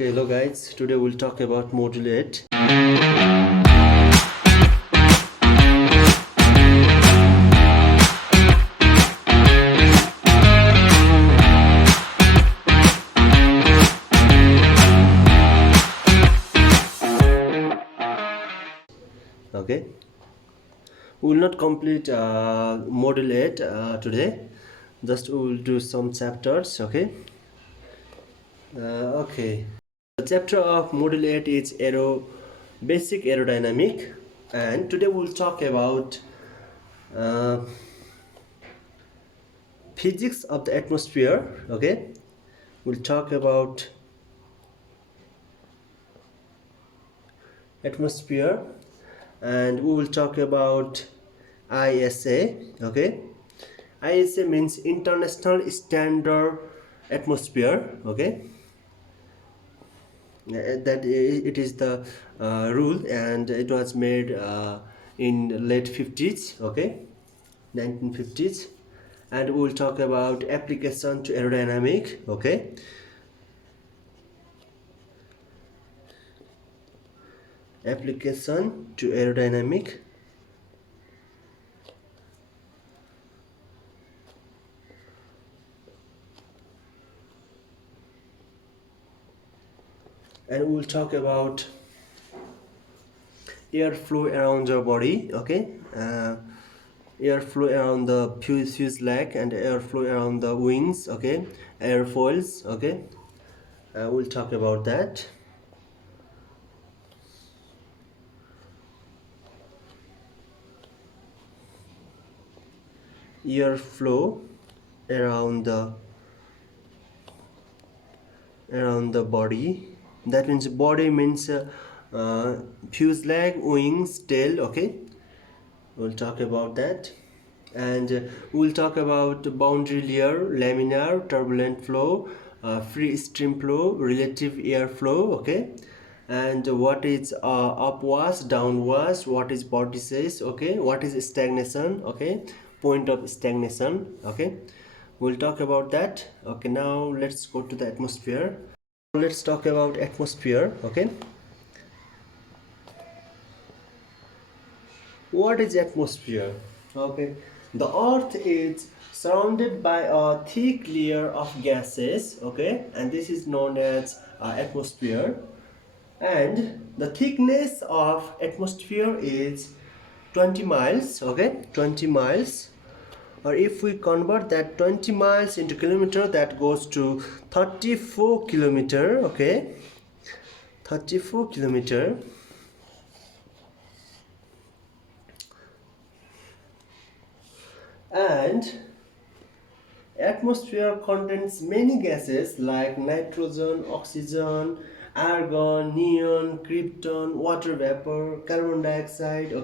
Hello guys, today we'll talk about module 8. Okay, we will not complete module 8 today, just we will do some chapters. Okay, the chapter of module 8 is basic aerodynamic, and today we'll talk about uh, physics of the atmosphere. Okay, we'll talk about atmosphere, and we will talk about ISA. Okay, ISA means International Standard Atmosphere. Okay, that it is the rule, and it was made in late 50s. Okay, 1950s. And we will talk about application to aerodynamic. Okay, application to aerodynamic. And we will talk about airflow around your body. Okay, airflow around the fuselage and airflow around the wings. Okay, airfoils. Okay, we'll talk about that. Airflow around the body. That means body means fuselage, wings, tail. Okay, we'll talk about that. And we'll talk about boundary layer, laminar, turbulent flow, free stream flow, relative airflow. Okay, and what is upwash, downwash, what is vortices. Okay, what is stagnation. Okay, point of stagnation. Okay, we'll talk about that. Okay, now let's go to the atmosphere. Let's talk about atmosphere. Okay, what is atmosphere? Okay, the earth is surrounded by a thick layer of gases. Okay, and this is known as atmosphere. And the thickness of atmosphere is 20 miles. Okay, 20 miles. Or if we convert that 20 miles into kilometer, that goes to 34 kilometer. Okay, 34 kilometer. And atmosphere contains many gases like nitrogen, oxygen, argon, neon, krypton, water vapor, carbon dioxide.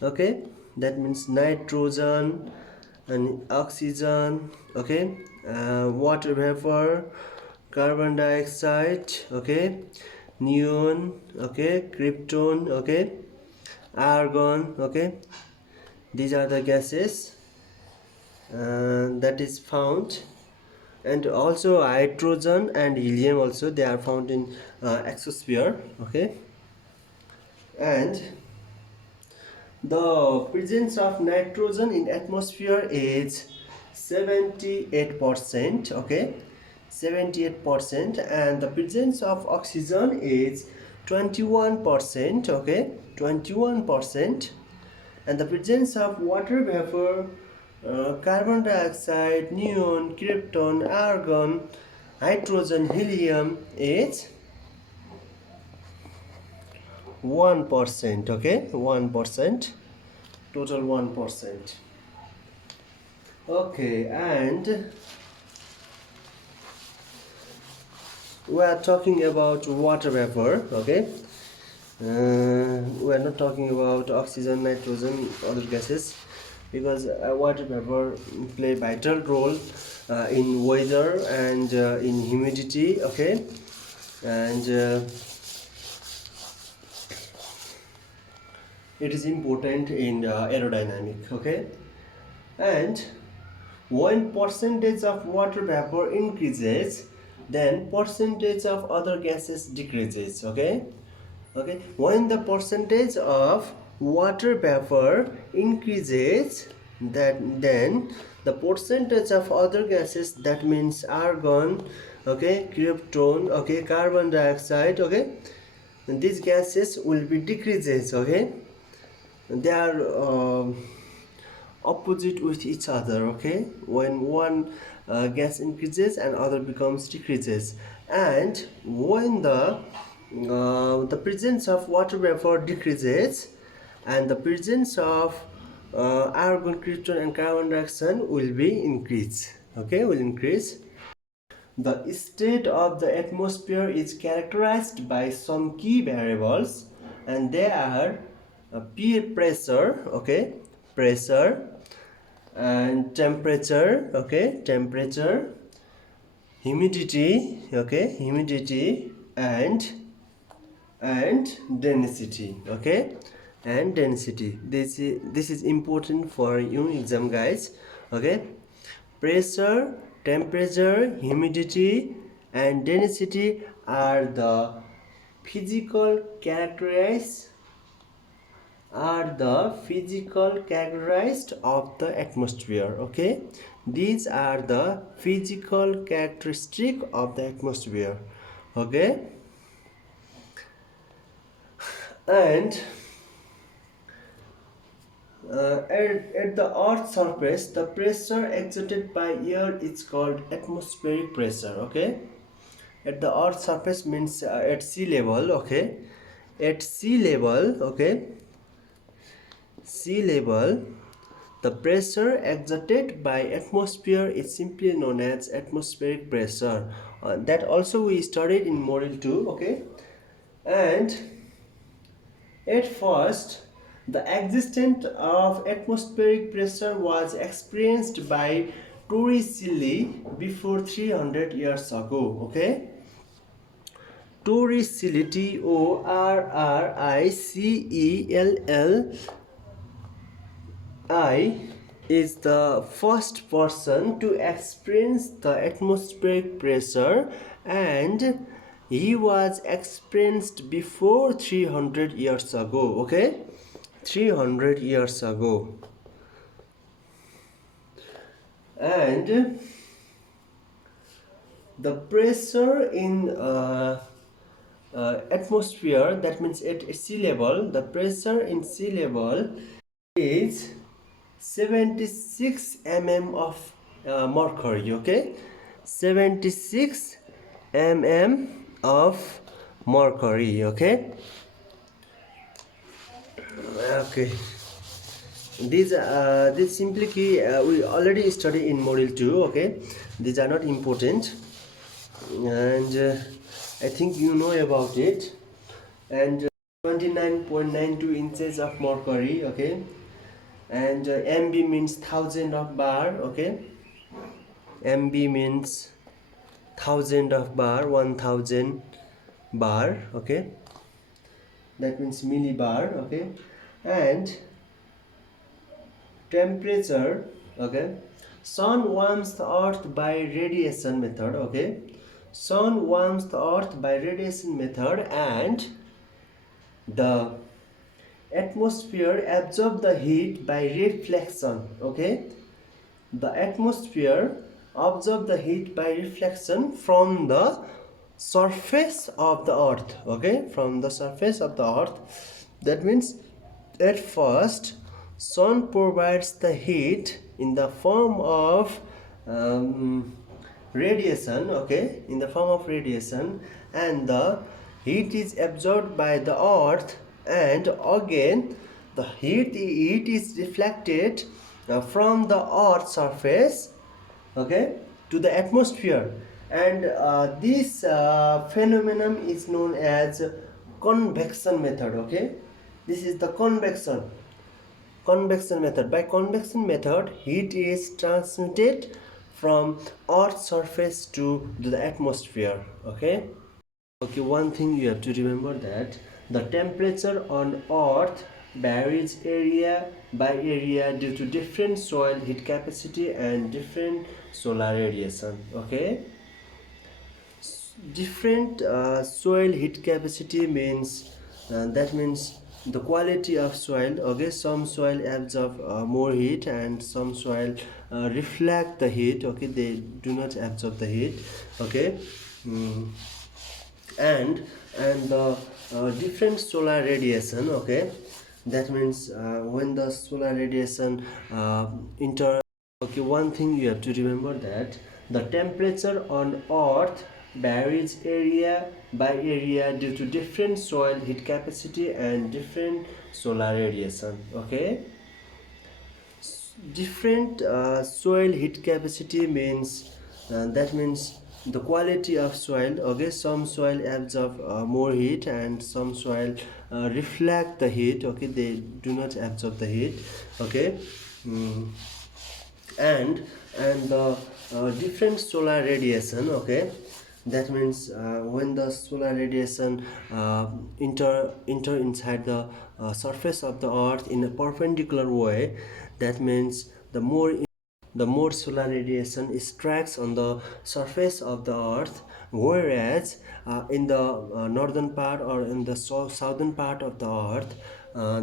Okay, that means nitrogen and oxygen. Okay, water vapor, carbon dioxide. Okay, neon. Okay, krypton. Okay, argon. Okay, these are the gases that is found. And also hydrogen and helium also, they are found in exosphere. Okay, and the presence of nitrogen in atmosphere is 78%. Okay, 78%. And the presence of oxygen is 21%. Okay, 21%. And the presence of water vapor, carbon dioxide, neon, krypton, argon, hydrogen, helium is 1%. Okay, 1%, total 1%. Okay, and we are talking about water vapor. Okay, we are not talking about oxygen, nitrogen, other gases, because water vapor play vital role in weather and in humidity. Okay, and it is important in aerodynamic. Okay, and When percentage of water vapor increases, then percentage of other gases decreases. Okay, when the percentage of water vapor increases, then the percentage of other gases, that means argon, okay, krypton, okay, carbon dioxide, okay, and these gases will be decreases. Okay, they are opposite with each other. Okay, when one gas increases and other becomes decreases, and when the presence of water vapor decreases and the presence of argon, krypton and carbon dioxide will be increased. Okay, will increase. The state of the atmosphere is characterized by some key variables, and they are pressure, okay, pressure, and temperature, okay, temperature, humidity, okay, humidity, and density, okay, and density. This is important for you exam, guys. Okay, pressure, temperature, humidity and density are the physical characteristics of the atmosphere. Okay, these are the physical characteristic of the atmosphere. Okay, and at the earth's surface, the pressure exerted by air is called atmospheric pressure. Okay, at the earth's surface means at sea level. Okay, at sea level, okay, sea level, the pressure exerted by atmosphere is simply known as atmospheric pressure. That also we studied in module 2. Okay, and at first, the existence of atmospheric pressure was experienced by Torricelli before 300 years ago. Okay, Torricelli, Torricelli is the first person to experience the atmospheric pressure, and he was experienced before 300 years ago. Okay, 300 years ago. And the pressure in atmosphere, that means at sea level, the pressure in sea level is 76 of mercury. Okay, 76 of mercury. Okay, okay, these simply key we already studied in module 2. Okay, these are not important, and I think you know about it. And 29.92 inches of mercury. Okay, and MB means thousand of bar. Okay, MB means thousand of bar, 1000 bar. Okay, that means millibar. Okay, and temperature. Okay, sun warms the earth by radiation method. Okay, sun warms the earth by radiation method, and the atmosphere absorbs the heat by reflection. Okay, the atmosphere absorbs the heat by reflection from the surface of the earth. Okay, from the surface of the earth. That means at first sun provides the heat in the form of radiation. Okay, in the form of radiation, and the heat is absorbed by the earth, and again the heat is reflected from the earth's surface, okay, to the atmosphere. And this phenomenon is known as convection method. Okay, this is the convection method. By convection method, heat is transmitted from earth's surface to the atmosphere. Okay, one thing you have to remember, that the temperature on earth varies area by area due to different soil heat capacity and different solar radiation. Okay, different soil heat capacity means that means the quality of soil. Okay, some soil absorb more heat and some soil reflect the heat. Okay, they do not absorb the heat. Okay. Mm. and and the different solar radiation. Okay, that means when the solar radiation enter. Okay, one thing you have to remember that the temperature on earth varies area by area due to different soil heat capacity and different solar radiation. Okay, different soil heat capacity means that means the quality of soil. Okay, some soil absorb more heat and some soil reflect the heat. Okay, they do not absorb the heat. Okay. Mm. and and the different solar radiation. Okay, that means when the solar radiation enter inside the surface of the earth in a perpendicular way, that means the more solar radiation strikes on the surface of the earth, whereas in the northern part or in the southern part of the earth,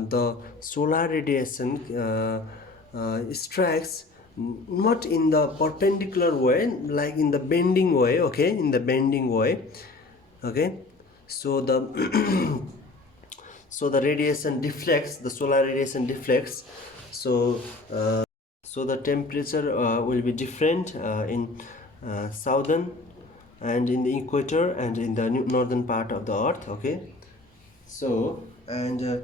the solar radiation strikes not in the perpendicular way, like in the bending way. Okay, in the bending way. Okay, so the so the radiation deflects, the solar radiation deflects. So so the temperature will be different in southern and in the equator and in the northern part of the earth. Okay, so and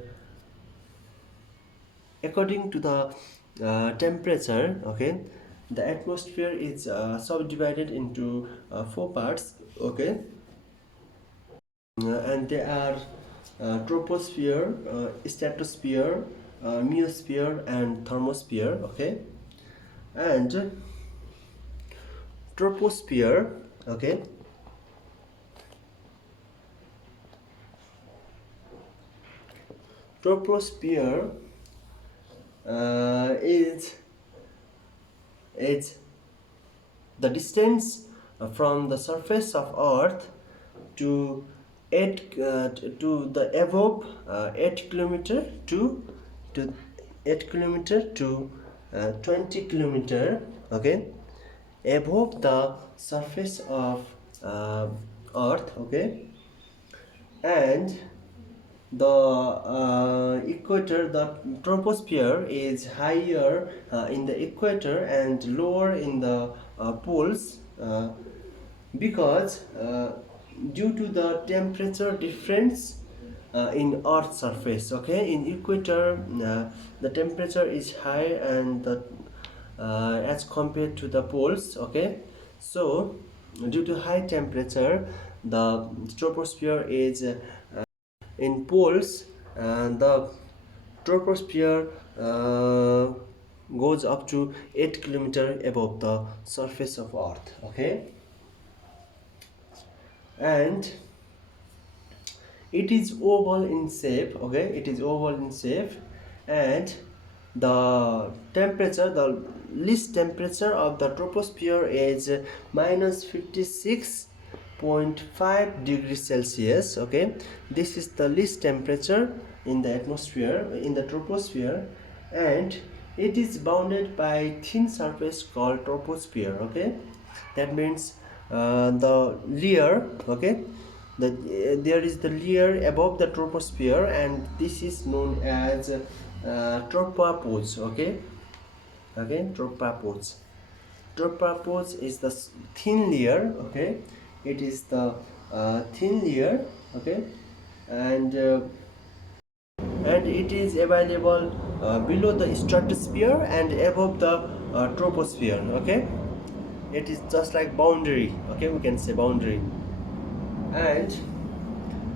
according to the temperature. Okay, the atmosphere is subdivided into four parts. Okay, and they are troposphere, stratosphere, meosphere and thermosphere. Okay, and troposphere. Okay, troposphere is the distance from the surface of earth to 8 to the above 8 kilometer to 8 kilometer to 20 kilometer. Okay, above the surface of earth. Okay, and the equator, the troposphere is higher in the equator and lower in the poles, because due to the temperature difference in earth's surface. Okay, in equator the temperature is high and as compared to the poles. Okay, so due to high temperature, the troposphere is in poles, and the troposphere goes up to 8 kilometer above the surface of earth. Okay, and it is oval in shape. Okay, it is oval in shape, and the temperature, the least temperature of the troposphere is minus 56.5 degrees Celsius. Okay, this is the least temperature in the atmosphere, in the troposphere, and it is bounded by thin surface called troposphere. Okay, that means the layer. Okay, there is the layer above the troposphere, and this is known as tropopause. Okay, tropopause. Tropopause is the thin layer. Okay, it is the thin layer. Okay, and it is available below the stratosphere and above the troposphere. Okay, it is just like boundary. Okay, we can say boundary. And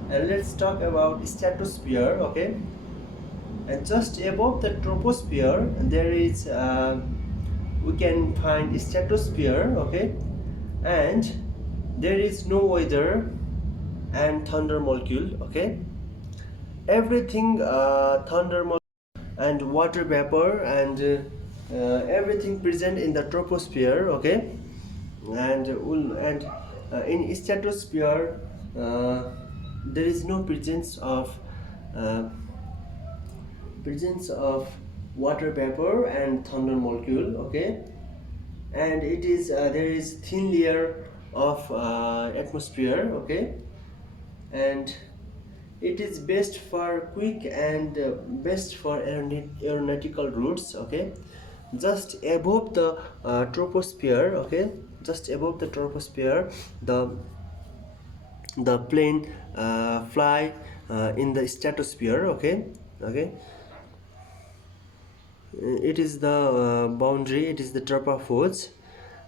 let's talk about stratosphere. Okay, and just above the troposphere there is we can find stratosphere. Okay, and there is no weather and thunder molecule. Okay, everything, thunder and water vapor and everything present in the troposphere, okay. And in stratosphere, there is no uh, presence of water vapor and thunder molecule, okay. And it is there is thin layer of atmosphere, okay. And it is best for quick and best for aeronautical routes, okay. Just above the troposphere, okay, just above the troposphere, the plane fly in the stratosphere, okay. Okay, it is the boundary, it is the tropopause,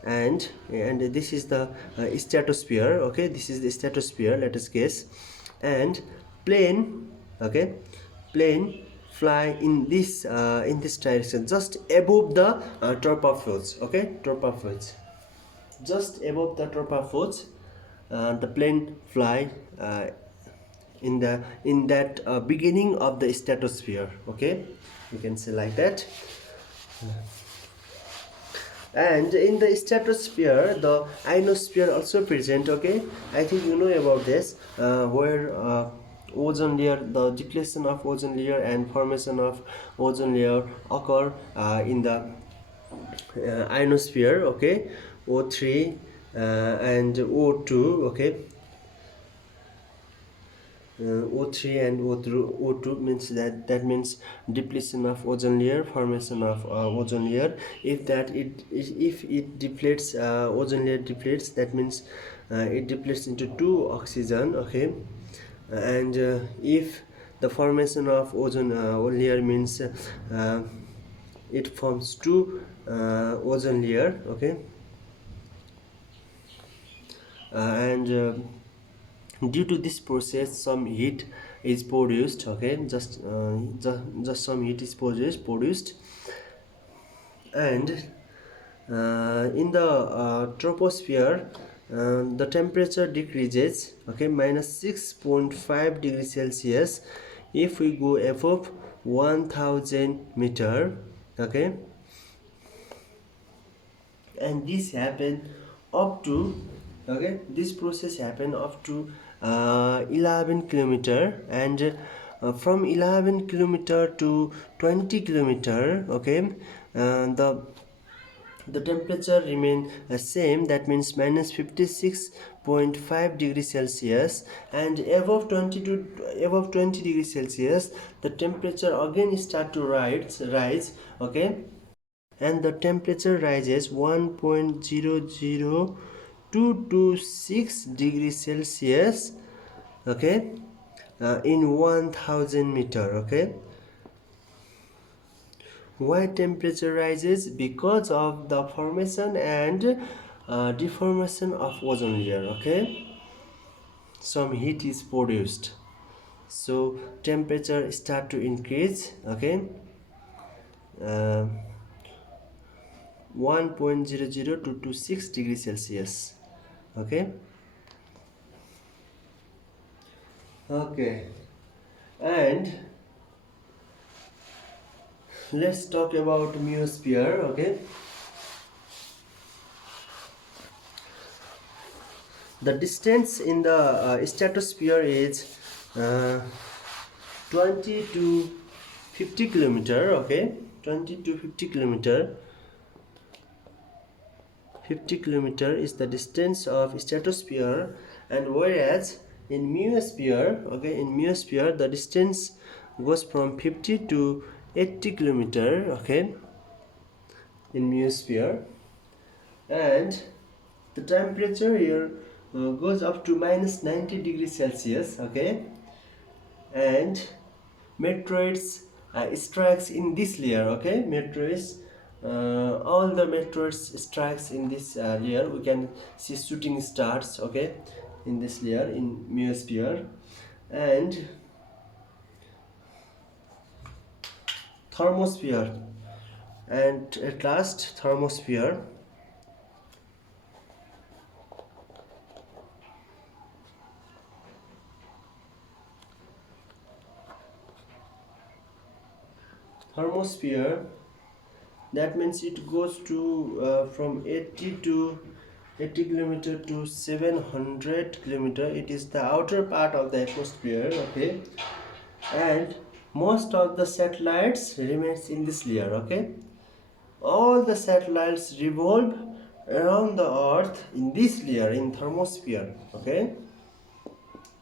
and this is the stratosphere, okay. This is the stratosphere, let us guess. And plane, okay, plane fly in this direction, just above the tropopause, okay. Tropopause, just above the tropopause, the plane fly in that beginning of the stratosphere, okay. You can say like that. And in the stratosphere, the ionosphere also present, okay. I think you know about this, where ozone layer, the depletion of ozone layer and formation of ozone layer occur in the ionosphere, okay. O3 and O2, okay. O3 and O2 means that means depletion of ozone layer, formation of ozone layer. If it depletes, ozone layer depletes, that means it depletes into two oxygen, okay. And if the formation of ozone layer means it forms two ozone layer, okay. And due to this process, some heat is produced, okay. Just some heat is produced. And in the troposphere, the temperature decreases, okay, -6.5 degrees Celsius if we go above 1000 meter, okay. And this happen up to, okay, this process happen up to 11 kilometer. And from 11 kilometer to 20 kilometer, okay, the temperature remain same, that means -56.5 degrees Celsius. And above 20 degrees Celsius, the temperature again start to rise, okay. And the temperature rises 1.00226 degrees Celsius, okay, in 1000 meter, okay. Why temperature rises? Because of the formation and deformation of ozone layer, okay. Some heat is produced, so temperature start to increase, okay. uh, 1.00226 degrees Celsius, okay. Okay, and let's talk about meosphere, okay. The distance in the stratosphere is uh, 20 to 50 kilometer, okay. 20 to 50 kilometer. 50 kilometer is the distance of stratosphere. And whereas in meosphere, okay, in meosphere the distance goes from 50 to 80 kilometer, okay, in meosphere. And the temperature here goes up to -90 degrees Celsius, okay. And meteoroids strikes in this layer, okay. Meteoroids, all the meteoroids strikes in this layer. We can see shooting stars, okay, in this layer, in meosphere. And thermosphere, and at last thermosphere. thermosphere, that means it goes to from 80 kilometer to 700 kilometer. It is the outer part of the atmosphere, okay, and most of the satellites remains in this layer, okay. All the satellites revolve around the earth in this layer, in thermosphere, okay.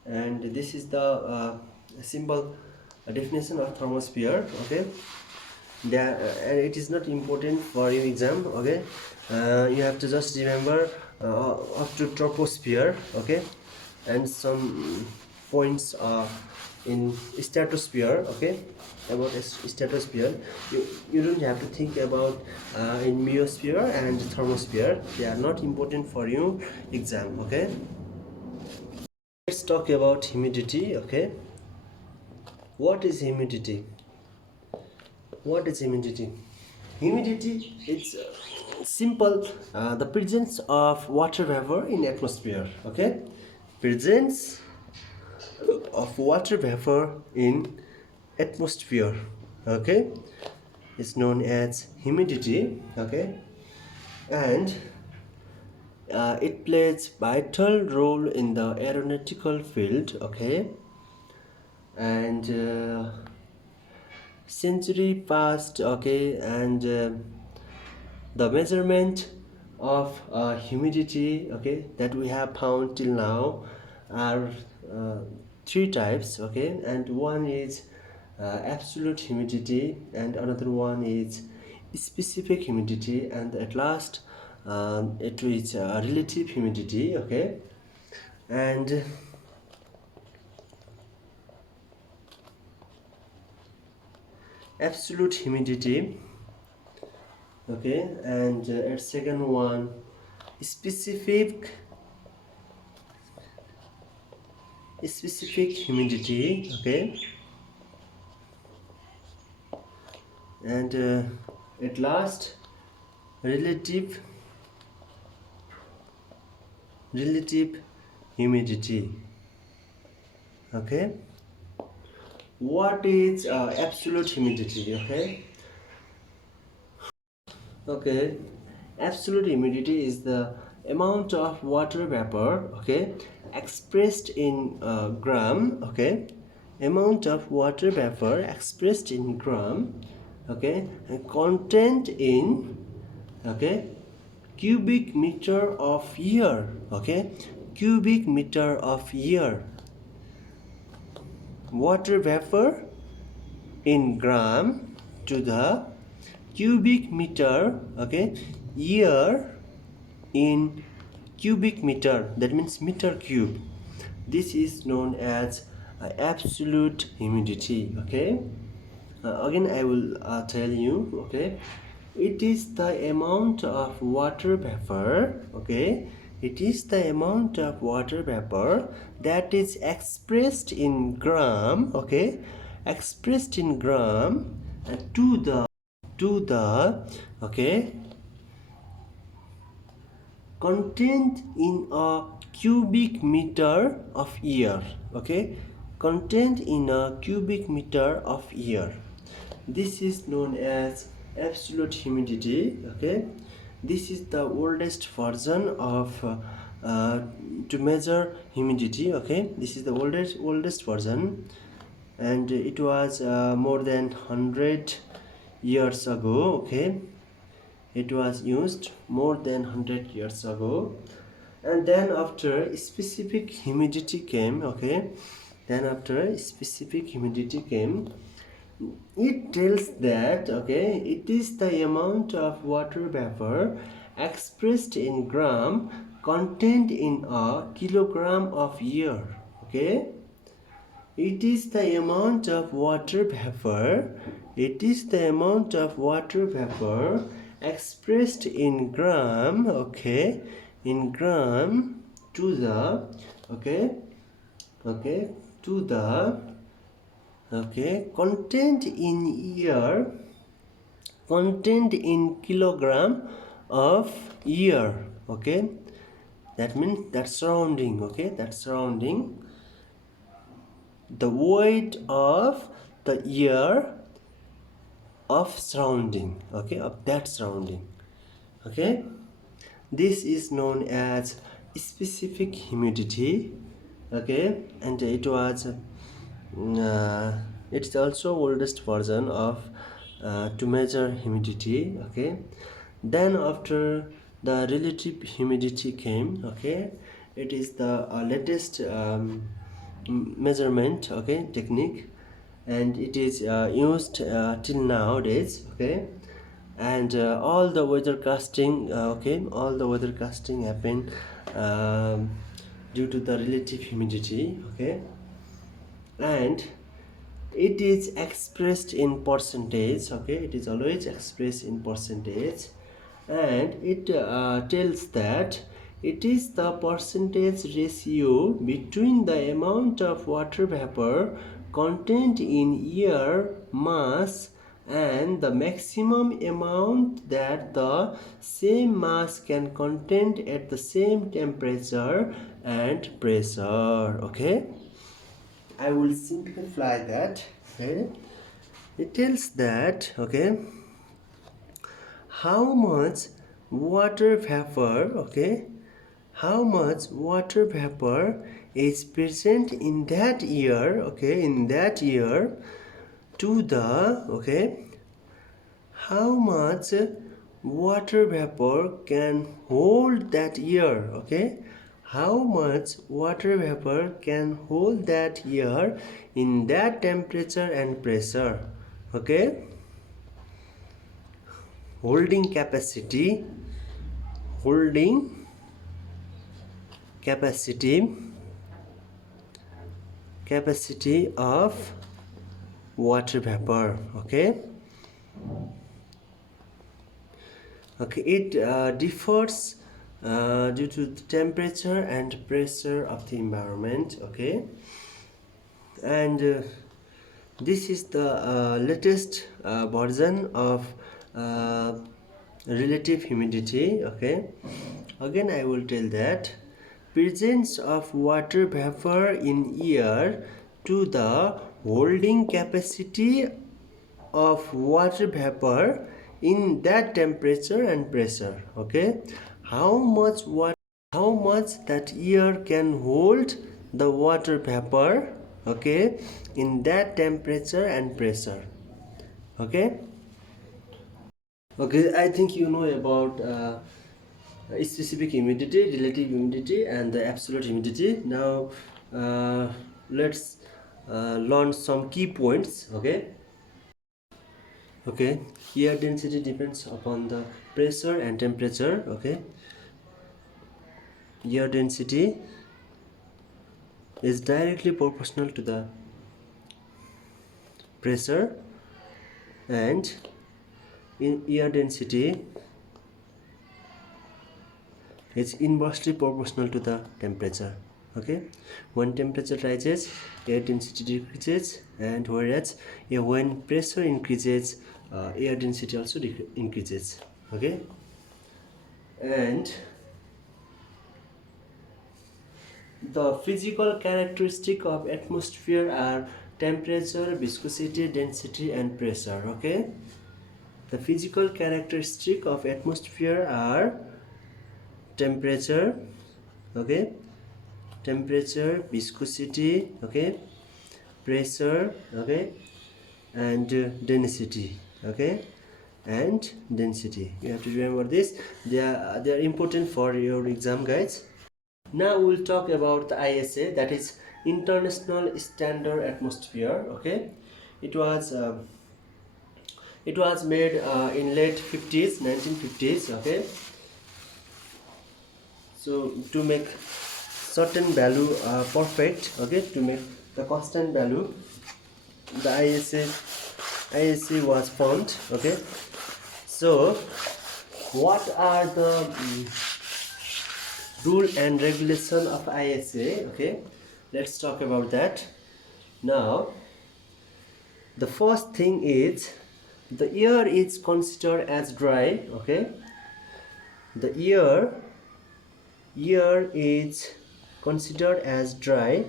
And this is the simple definition of thermosphere, okay. And it is not important for your exam, okay. You have to just remember up to troposphere, okay, and some points in stratosphere, okay. About stratosphere, you don't have to think about in meosphere and thermosphere. They are not important for you exam, okay. Let's talk about humidity, okay. What is humidity? What is humidity? Humidity, it's simple, the presence of water vapor in atmosphere, okay. Presence of water vapor in atmosphere, okay, is known as humidity, okay. And it plays vital role in the aeronautical field, okay. And century past, okay. And the measurement of humidity, okay, that we have found till now are uh, three types, okay. And one is absolute humidity, and another one is specific humidity, and at last it is relative humidity, okay. And absolute humidity, okay. And at second one, specific humidity, okay. And at last, relative humidity, okay. What is absolute humidity, okay. Okay, absolute humidity is the amount of water vapor, okay, expressed in gram, okay, amount of water vapor expressed in gram, okay, and content in, okay, cubic meter of air, okay, cubic meter of air. Water vapor in gram to the cubic meter, okay, air in cubic meter, that means meter cube. This is known as absolute humidity, okay. Again I will tell you, okay. It is the amount of water vapor, okay, it is the amount of water vapor that is expressed in gram, okay, expressed in gram, to the okay, content in a cubic meter of air, okay, content in a cubic meter of air. This is known as absolute humidity, okay. This is the oldest version of to measure humidity, okay. This is the oldest version, and it was more than 100 years ago, okay. It was used more than 100 years ago. And then after specific humidity came, okay, then after specific humidity came, it tells that, okay, it is the amount of water vapor expressed in gram contained in a kilogram of air, okay. It is the amount of water vapor, it is the amount of water vapor expressed in gram, okay, in gram to the, okay, okay, to the, okay, content in air, content in kilogram of air, okay. That means that surrounding, okay, that surrounding, the weight of the air of surrounding, okay, of that surrounding, okay. This is known as specific humidity, okay, and it's also oldest version of to measure humidity, okay. Then after the relative humidity came, okay, it is the latest measurement, okay, technique, and it is used till nowadays, okay. And all the weather casting, okay, all the weather casting happen um, due to the relative humidity, okay. And it is expressed in percentage, okay, it is always expressed in percentage, and it tells that it is the percentage ratio between the amount of water vapor content in air mass and the maximum amount that the same mass can contain at the same temperature and pressure, okay. I will simplify that, okay. It tells that, okay, how much water vapor, okay, how much water vapor is present in that year, okay, in that year, to the, okay, how much water vapor can hold that air, okay, how much water vapor can hold that air in that temperature and pressure, okay. Holding capacity, holding capacity, capacity of water vapor, okay. Okay, it differs due to the temperature and pressure of the environment, okay. And this is the latest version of uh, relative humidity, okay. Again I will tell that presence of water vapor in air to the holding capacity of water vapor in that temperature and pressure, okay. How much water, how much that air can hold the water vapor, okay, in that temperature and pressure, okay. Okay, I think you know about specific humidity, relative humidity, and the absolute humidity. Now let's learn some key points, okay. Okay, air density depends upon the pressure and temperature, okay. Air density is directly proportional to the pressure, and in air density is inversely proportional to the temperature, okay. When temperature rises, air density decreases, and whereas when pressure increases, air density also increases, okay. And the physical characteristic of atmosphere are temperature, viscosity, density, and pressure, okay. The physical characteristic of atmosphere are temperature, okay, temperature, viscosity, okay, pressure, okay, and density, okay, and density. You have to remember this. They are important for your exam, guys. Now we'll talk about the ISA, that is International Standard Atmosphere, okay. It was uh, it was made in late 50s, 1950s, okay. So to make certain value perfect, okay, to make the constant value, the ISA was formed, okay. So what are the rule and regulation of ISA, okay, let's talk about that. Now the first thing is the air is considered as dry, okay. The air is considered as dry,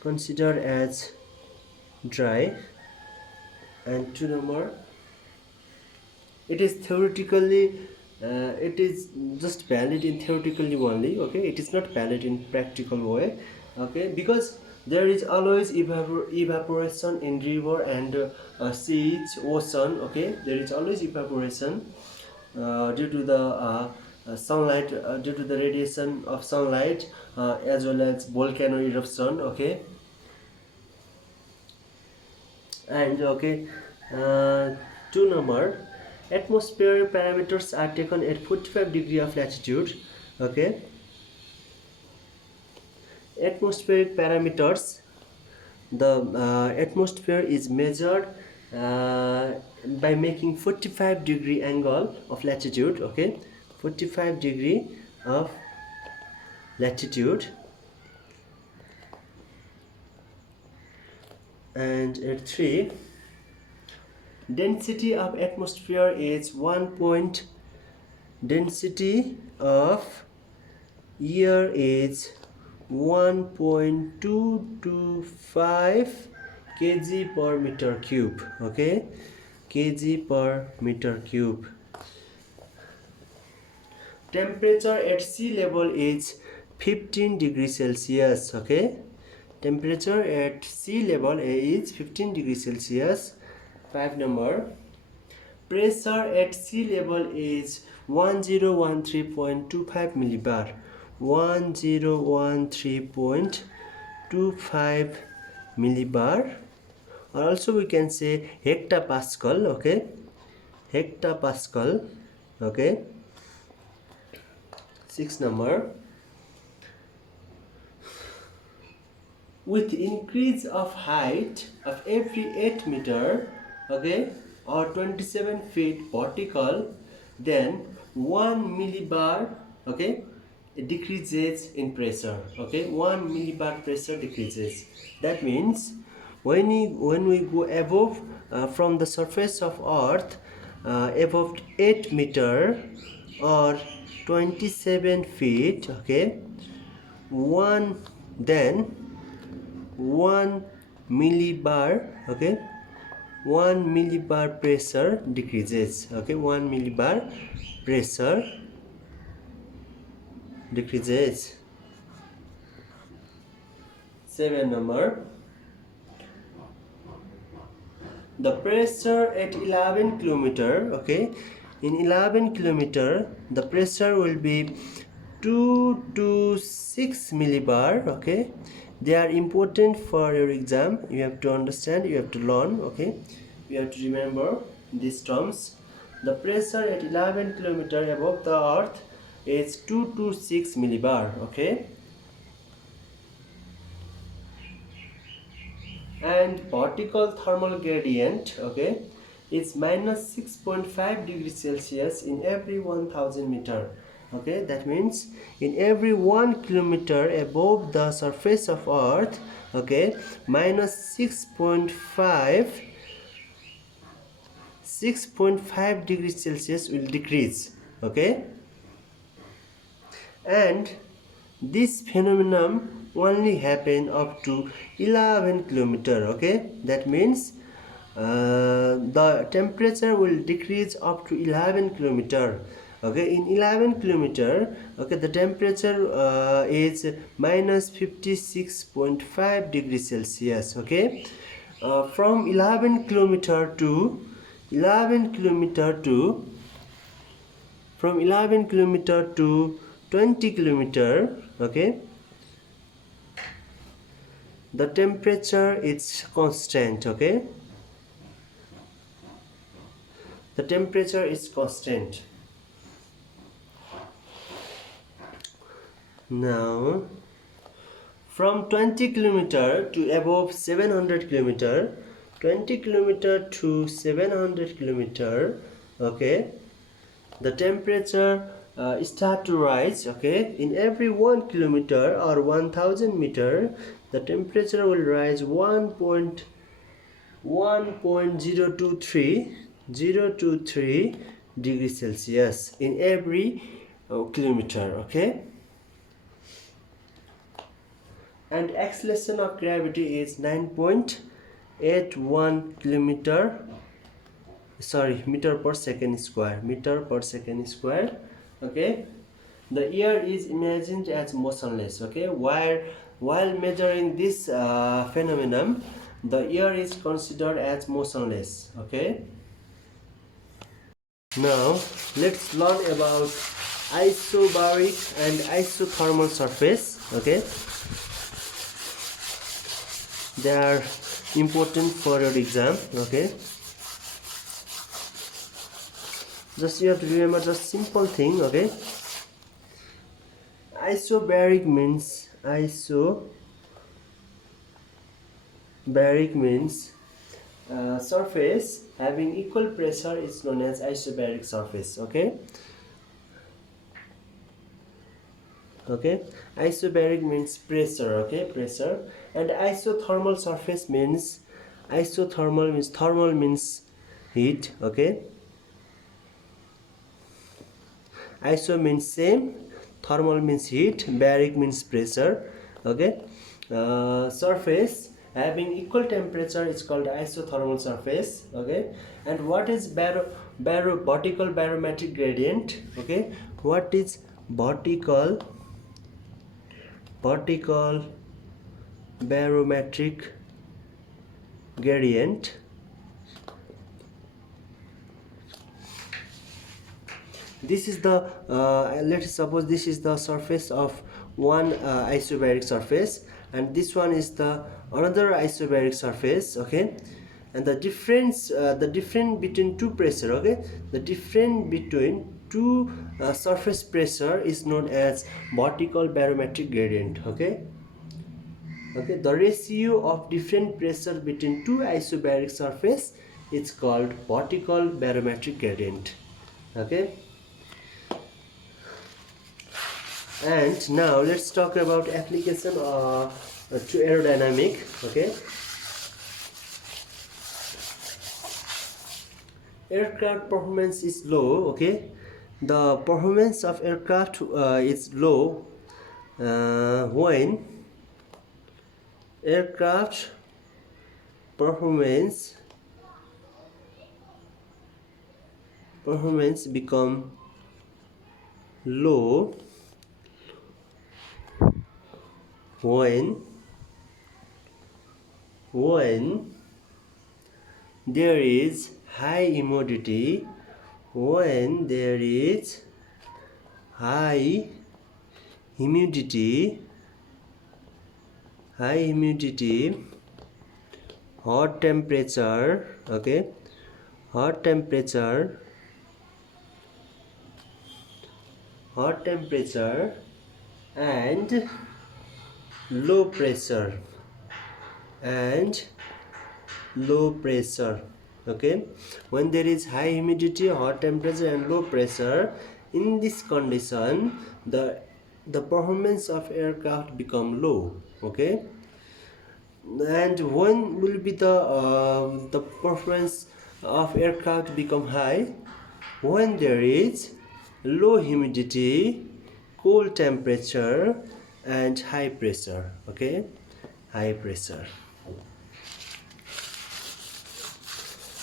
considered as dry. And 2 number, it is theoretically it is just valid in theoretically only, okay, it is not valid in practical way, okay, because there is always evaporation in river and seas, ocean, okay, there is always evaporation due to the sunlight, due to the radiation of sunlight, as well as volcano eruption, okay. And okay, 2 number, atmosphere parameters are taken at 45 degree of latitude, okay. Atmospheric parameters, the atmosphere is measured by making 45 degree angle of latitude, okay, 45 degree of latitude. And at 3, density of atmosphere is density of air is 1.225 kg per meter cube, okay, kg per meter cube. Temperature at sea level is 15 degrees Celsius, okay, temperature at sea level is 15 degrees Celsius. 5 number, pressure at sea level is 1013.25 millibar, 1013.25 millibar, or also we can say hectopascal, okay, hectopascal, okay. 6 number, with increase of height of every 8 meter, okay, or 27 feet vertical, then 1 millibar, okay, it decreases in pressure, okay, 1 millibar pressure decreases. That means when we go above from the surface of earth, above 8 meter or 27 feet, okay, then 1 millibar, okay, 1 millibar pressure decreases, okay, 1 millibar pressure decreases. 7 number, the pressure at 11 kilometer, okay, in 11 kilometer the pressure will be 2 to 6 millibar, okay. They are important for your exam, you have to understand, you have to learn, okay, you have to remember these terms. The pressure at 11 kilometer above the earth is 2 to 6 millibar, okay. And vertical thermal gradient, okay, is minus 6.5 degrees Celsius in every 1000 meter, okay. That means in every 1 kilometer above the surface of earth, okay, minus 6.5 degrees Celsius will decrease, okay. And this phenomenon only happen up to 11 kilometer, okay. That means the temperature will decrease up to 11 kilometer, okay. In 11 kilometer, okay, the temperature is minus 56.5 degrees Celsius, okay. From 11 kilometer to 11 kilometer to from 11 kilometer to 20 kilometer, okay, the temperature is constant, okay, the temperature is constant. Now from 20 kilometer to above 700 kilometer, 20 kilometer to 700 kilometer, okay, the temperature start to rise, okay. In every 1 kilometer or 1000 meter, the temperature will rise 1.023 degrees Celsius in every kilometer, okay. And acceleration of gravity is 9.9 at 1 kilometer, sorry, meter per second square, meter per second square. Okay, the air is imagined as motionless. Okay, while measuring this phenomenon, the air is considered as motionless. Okay, now let's learn about isobaric and isothermal surface. Okay, they are important for your exam. Okay, just you have to remember just simple thing. Okay, isobaric means surface having equal pressure is known as isobaric surface. Okay, okay, isobaric means pressure. Okay, pressure. And isothermal surface means thermal means heat. Okay, iso means same, thermal means heat, baric means pressure. Okay, surface having equal temperature is called isothermal surface. Okay, and what is vertical barometric gradient? Okay, what is vertical barometric gradient? This is the let's suppose this is the surface of one isobaric surface, and this one is the another isobaric surface. Okay, and the difference between two pressure, okay, the difference between two surface pressure is known as vertical barometric gradient. Okay, okay, the ratio of different pressure between two isobaric surface is called vertical barometric gradient. Okay, and now let's talk about application to aerodynamic. Okay, aircraft performance is low. Okay, the performance of aircraft is low when aircraft performance become low when there is high humidity, when there is high humidity, hot temperature. Okay, hot temperature and low pressure Okay, when there is high humidity, hot temperature and low pressure, in this condition the performance of aircraft become low. Okay, and when will be the performance of aircraft become high? When there is low humidity, cold temperature and high pressure. Okay, high pressure.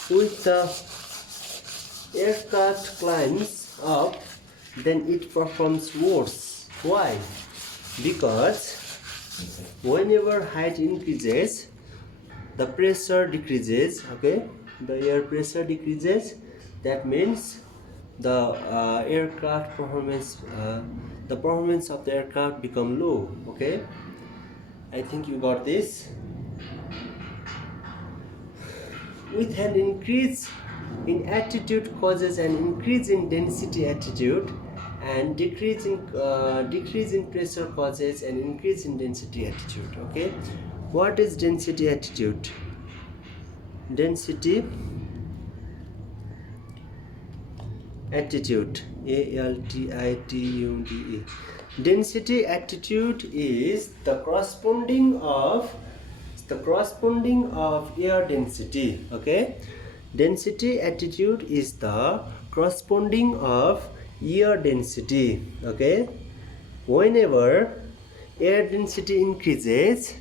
With the aircraft climbs up, then it performs worse. Why? Because whenever height increases, the pressure decreases. Okay, the air pressure decreases. That means the aircraft performance, the performance of the aircraft become low. Okay, I think you got this. With an increase in altitude causes an increase in density attitude, and decrease in pressure causes an increase in density attitude. Okay, what is density attitude? Density attitude, ALTITUDE. Density attitude is the corresponding of air density. Okay, density attitude is the corresponding of air density. Okay, whenever air density increases,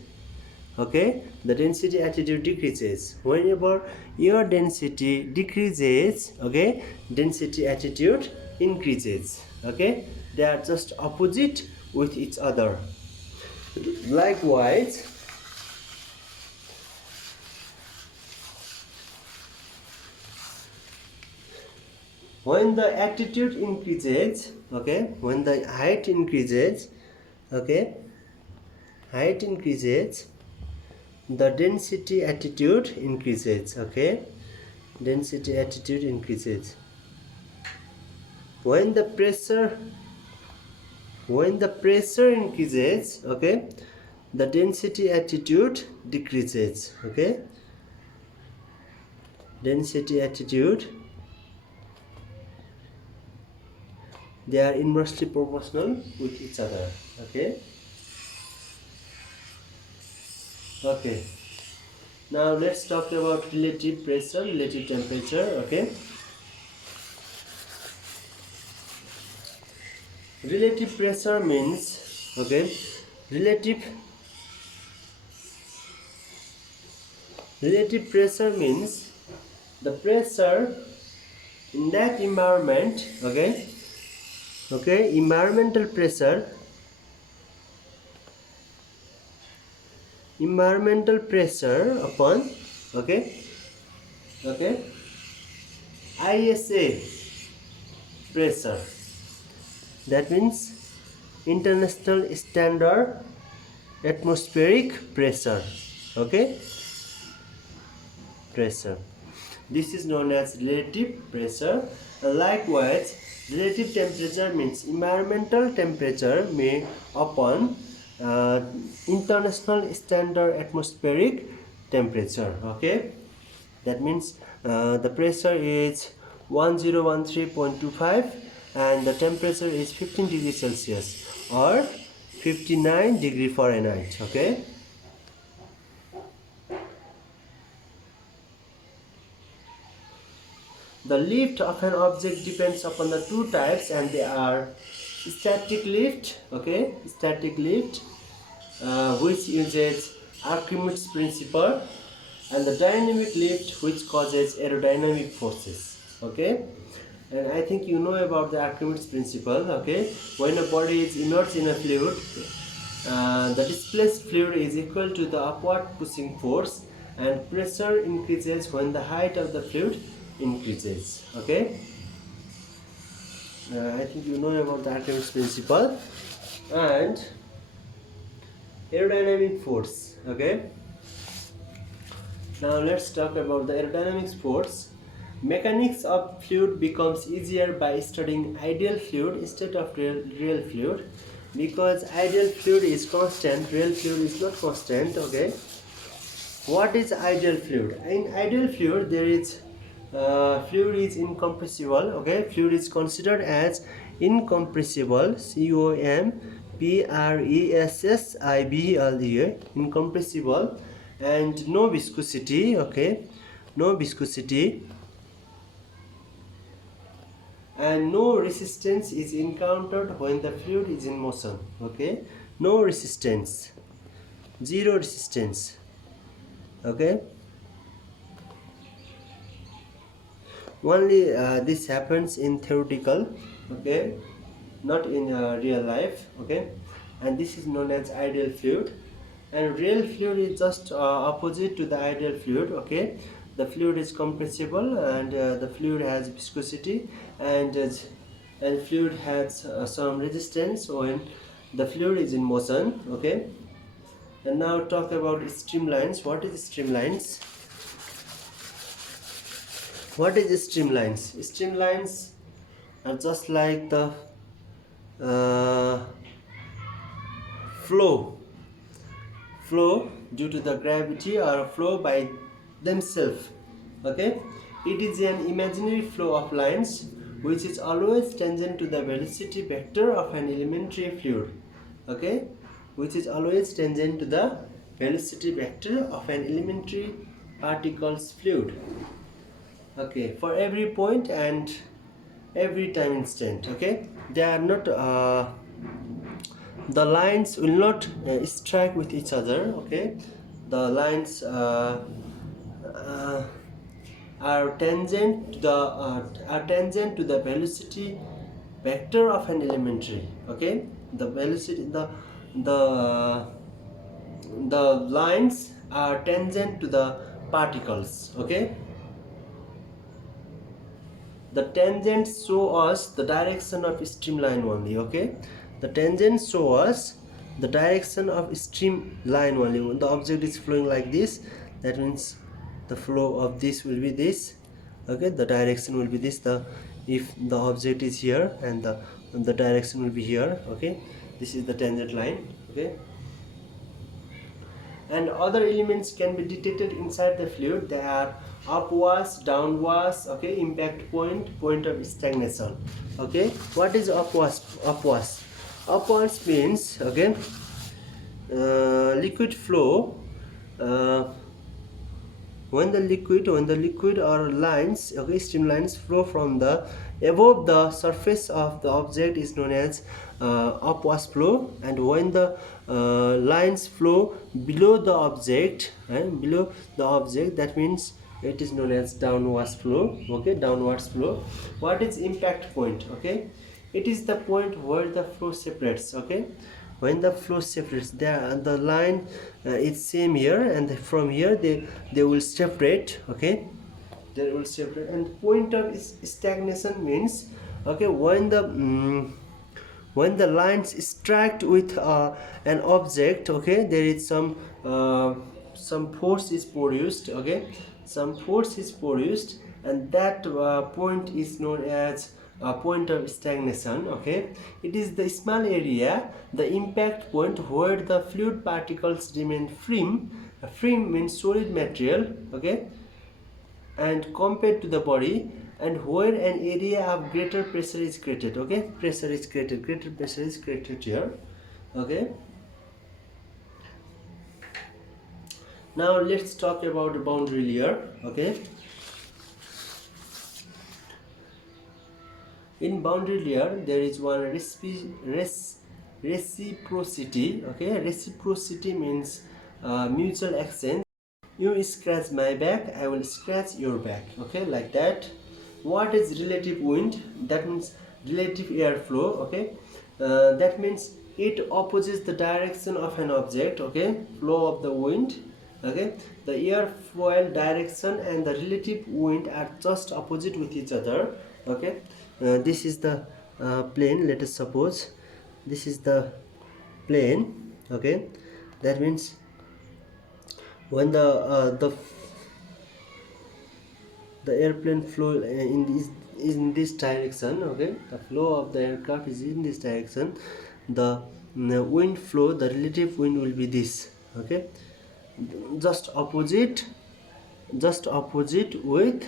okay, the density attitude decreases. Whenever your density decreases, okay, density attitude increases. Okay, they are just opposite with each other. Likewise, when the attitude increases, okay, when the height increases, okay, height increases, the density attitude increases. Okay, density attitude increases. When the pressure increases, okay, the density attitude decreases. Okay, density attitude, they are inversely proportional with each other. Okay, okay, now let's talk about relative pressure, relative temperature. Okay, relative pressure means, okay, relative relative pressure means the pressure in that environment, okay, okay, environmental pressure upon, okay, okay, ISA pressure, that means international standard atmospheric pressure. Okay, pressure, this is known as relative pressure. Likewise, relative temperature means environmental temperature made upon uh, international standard atmospheric temperature. Okay, that means the pressure is 1013.25 and the temperature is 15 degrees Celsius or 59 degree Fahrenheit. Okay, the lift of an object depends upon the two types, and they are static lift, okay, static lift, which uses Archimedes principle, and the dynamic lift, which causes aerodynamic forces. Okay, and I think you know about the Archimedes principle. Okay, when a body is immersed in a fluid, the displaced fluid is equal to the upward pushing force, and pressure increases when the height of the fluid increases. Okay, I think you know about the Archimedes principle. And aerodynamic force. Okay, now let's talk about the aerodynamic force. Mechanics of fluid becomes easier by studying ideal fluid instead of real fluid, because ideal fluid is constant, real fluid is not constant. Okay, what is ideal fluid? In ideal fluid, there is fluid is incompressible. Okay, fluid is considered as incompressible, compressible, incompressible, and no viscosity. Okay, no viscosity, and no resistance is encountered when the fluid is in motion. Okay, no resistance, zero resistance. Okay, only this happens in theoretical. Okay, not in real life. Okay, and this is known as ideal fluid, and real fluid is just opposite to the ideal fluid. Okay, the fluid is compressible, and the fluid has viscosity, and fluid has some resistance when the fluid is in motion. Okay, and now talk about streamlines. What is streamlines? What is streamlines? Streamlines are just like the uh, flow due to the gravity, or flow by themselves. Okay, it is an imaginary flow of lines which is always tangent to the velocity vector of an elementary fluid. Okay, which is always tangent to the velocity vector of an elementary particles fluid. Okay, for every point and every time instant. Okay, they are not the lines will not strike with each other. Okay, the lines are tangent to the velocity vector of an elementary. Okay, the velocity the the lines are tangent to the particles. Okay, the tangents show us the direction of streamline only. Okay, the tangents show us the direction of streamline only. When the object is flowing like this, that means the flow of this will be this. Okay, the direction will be this. The if the object is here and the direction will be here. Okay, this is the tangent line. Okay, and other elements can be detected inside the fluid. They are upwash, downwash, okay, impact point, point of stagnation. Okay, what is upwash? Upwash means, okay, liquid flow. When the liquid or lines, okay, streamlines flow from the above the surface of the object is known as upwash flow, and when the lines flow below the object that means it is known as downwash flow. Okay, downwards flow. What is impact point? Okay, it is the point where the flow separates. Okay, when the flow separates, the line is same here, and from here they will separate. Okay, they will separate. And point of stagnation means, okay, when the lines strike with an object, okay, there is some force is produced. Okay, some force is produced, and that point is known as point of stagnation. Okay, it is the small area, the impact point, where the fluid particles remain free means solid material. Okay, and compared to the body, and where an area of greater pressure is created. Okay, greater pressure is created here. Okay, now let's talk about the boundary layer. Okay, in boundary layer there is one reciprocity. Okay, reciprocity means mutual exchange. You scratch my back, I will scratch your back. Okay, like that. What is relative wind? That means relative airflow. Okay, that means it opposes the direction of an object. Okay, flow of the wind. Okay, the airfoil direction and the relative wind are just opposite with each other. Okay, this is the plane. Let us suppose this is the plane. Okay, that means when the airplane flow in this direction. Okay, the flow of the aircraft is in this direction. The wind flow, the relative wind will be this. Okay, just opposite with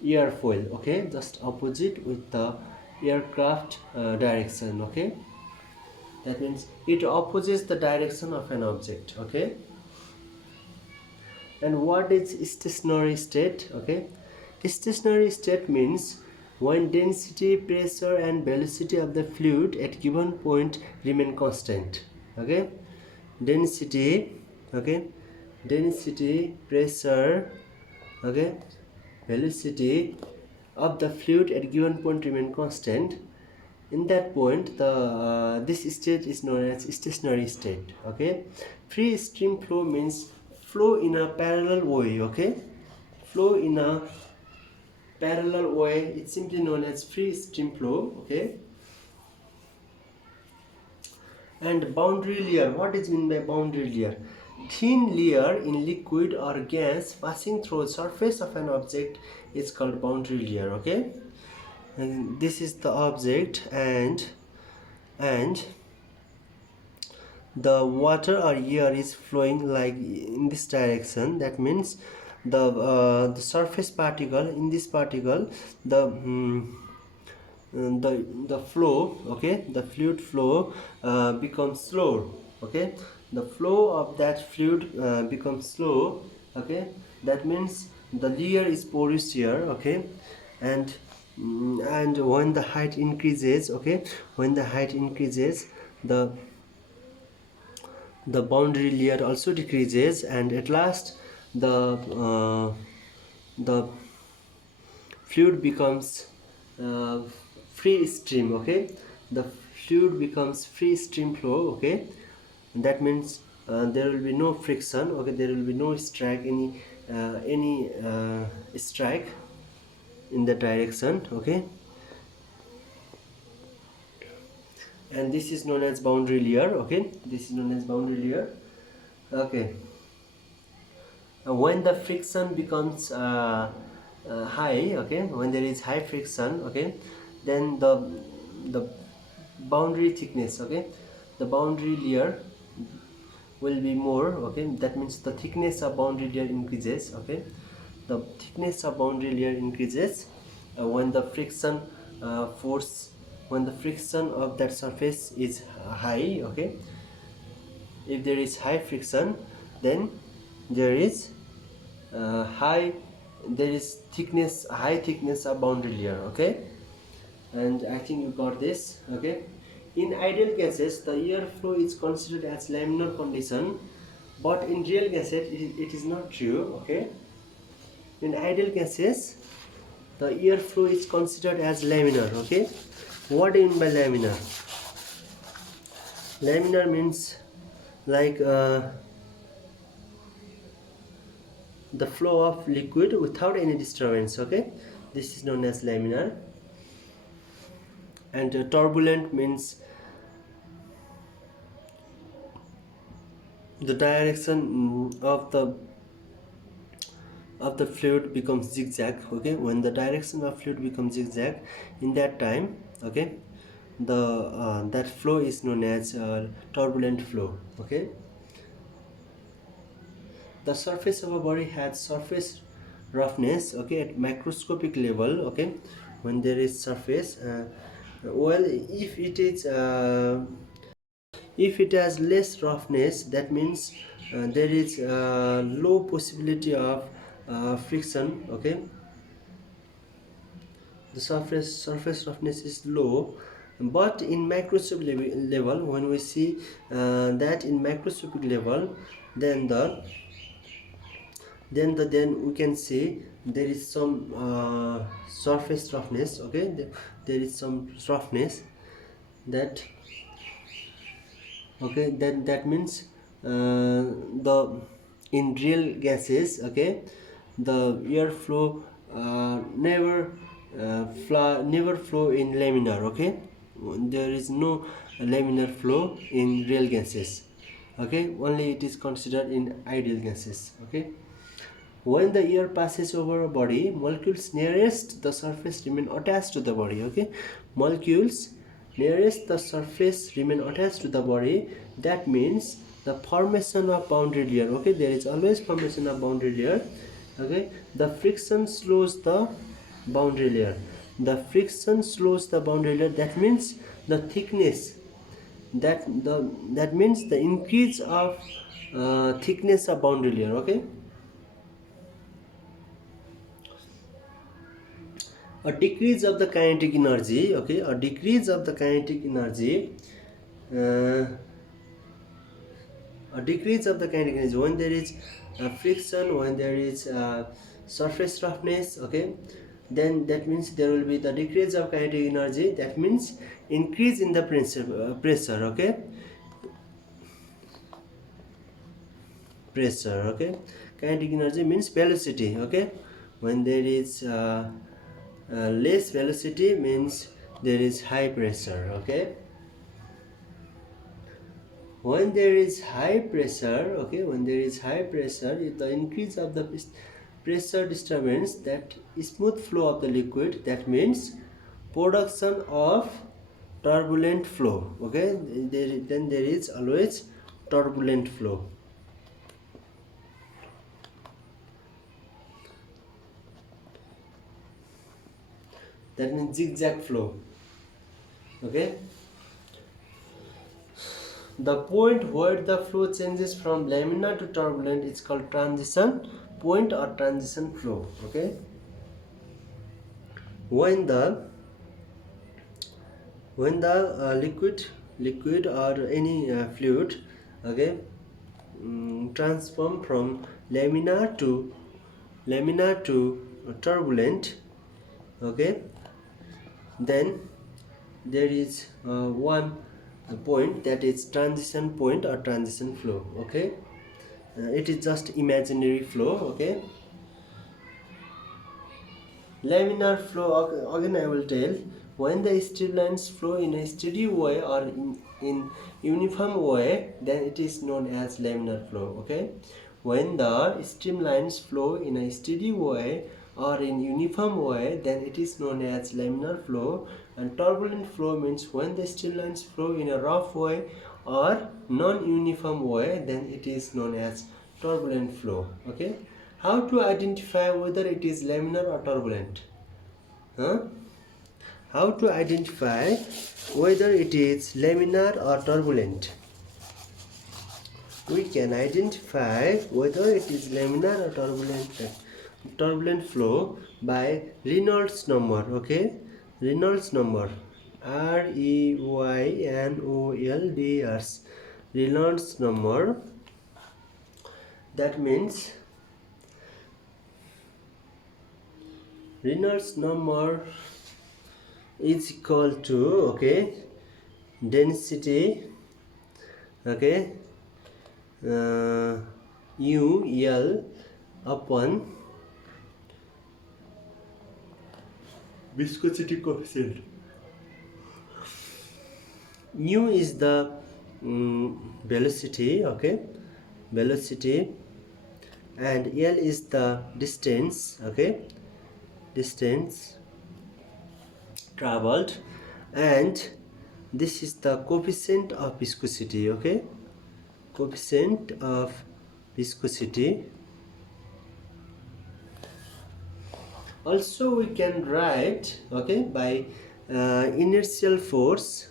airfoil. Okay, just opposite with the aircraft direction. Okay, that means it opposes the direction of an object. Okay, and what is stationary state? Okay, stationary state means when density, pressure and velocity of the fluid at given point remain constant. Okay, density, okay, density, pressure, okay, velocity of the fluid at given point remain constant. In that point, the this state is known as stationary state. Okay, free stream flow means flow in a parallel way. Okay, flow in a parallel way, it's simply known as free stream flow. Okay, and boundary layer. What is meant by boundary layer? Thin layer in liquid or gas passing through the surface of an object is called boundary layer. Okay, and this is the object, and the water or air is flowing like in this direction. That means the surface particle, in this particle, the flow, okay, the fluid flow becomes slow. Okay, the flow of that fluid becomes slow. Okay, that means the layer is porous here. Okay, and when the height increases, okay, when the height increases, the boundary layer also decreases, and at last the fluid becomes uh, free stream. Okay, the fluid becomes free stream flow. Okay, and that means there will be no friction. Okay, there will be no strike, any strike in the direction. Okay, and this is known as boundary layer. Okay, this is known as boundary layer. Okay, when the friction becomes high, okay, when there is high friction, okay, then the boundary thickness, okay, the boundary layer will be more. Okay, that means the thickness of boundary layer increases. Okay, the thickness of boundary layer increases when the friction force, when the friction of that surface is high. Okay, if there is high friction, then there is high, there is thickness, high thickness of boundary layer. Okay, and I think you got this. Okay, in ideal gases the airflow is considered as laminar condition, but in real gases it is not true. Okay, in ideal gases the airflow is considered as laminar. Okay, what do you mean by laminar? Laminar means like the flow of liquid without any disturbance. Okay, this is known as laminar. And turbulent means the direction of the fluid becomes zigzag. Okay, when the direction of fluid becomes zigzag, in that time, okay, the that flow is known as turbulent flow. Okay, the surface of a body has surface roughness. Okay, at microscopic level. Okay, when there is surface well, if it has less roughness, that means there is low possibility of friction. Okay, the surface roughness is low, but in microscopic level, when we see that in microscopic level, then then we can see there is some surface roughness. Okay, there is some roughness that, okay, then that means the in real gases, okay, the airflow never flow in laminar. Okay, there is no laminar flow in real gases. Okay, only it is considered in ideal gases. Okay, when the air passes over a body, molecules nearest the surface remain attached to the body. Okay, molecules nearest the surface remain attached to the body. That means the formation of boundary layer. Okay, there is always formation of boundary layer. Okay, the friction slows the boundary layer. The friction slows the boundary layer. That means the thickness. That means the increase of thickness of boundary layer. Okay. A decrease of the kinetic energy. Okay, a decrease of the kinetic energy, uh, a decrease of the kinetic energy when there is friction, when there is surface roughness. Okay, then that means there will be the decrease of kinetic energy. That means increase in the pressure. Okay, pressure. Okay, kinetic energy means velocity. Okay, when there is less velocity, means there is high pressure. Okay, when there is high pressure, okay, when there is high pressure, the increase of the pressure disturbance, that smooth flow of the liquid, that means production of turbulent flow. Okay, then there is always turbulent flow. That means zigzag flow. Okay, the point where the flow changes from laminar to turbulent is called transition point or transition flow. Okay, when the liquid or any fluid, okay, transform from laminar to turbulent, okay, then there is one point, that is transition point or transition flow, okay. It is just imaginary flow, okay. Laminar flow, again I will tell, when the streamlines flow in a steady way or in uniform way, then it is known as laminar flow, okay. When the streamlines flow in a steady way or in uniform way, then it is known as laminar flow. And turbulent flow means when the streamlines flow in a rough way or non-uniform way, then it is known as turbulent flow, okay. How to identify whether it is laminar or turbulent? Huh? How to identify whether it is laminar or turbulent? We can identify whether it is laminar or turbulent flow by Reynolds number, okay? Reynolds number, Reynolds, Reynolds number. That means Reynolds number is equal to, okay, density, okay, UL upon viscosity coefficient. Nu is the velocity, okay, velocity, and L is the distance, okay, distance traveled, and this is the coefficient of viscosity, okay, coefficient of viscosity. Also we can write, okay, by inertial force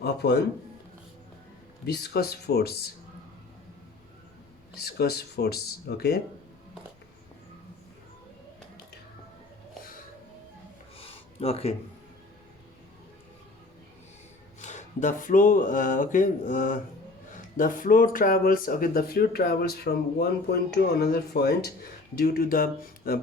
upon viscous force, okay. Okay, the flow, the flow travels, okay, the fluid travels from one point to another point due to the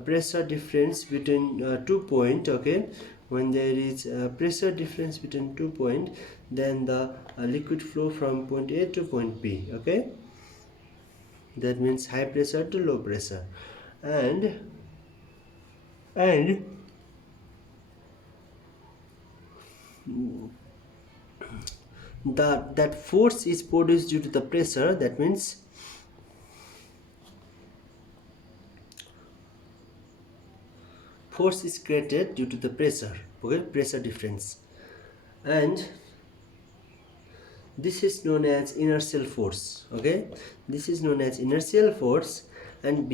pressure difference between 2 points, okay. When there is pressure difference between 2 points, then the liquid flow from point A to point B, okay. That means high pressure to low pressure, and that force is produced due to the pressure. That means force is created due to the pressure, okay, pressure difference, and this is known as inertial force, okay. This is known as inertial force. And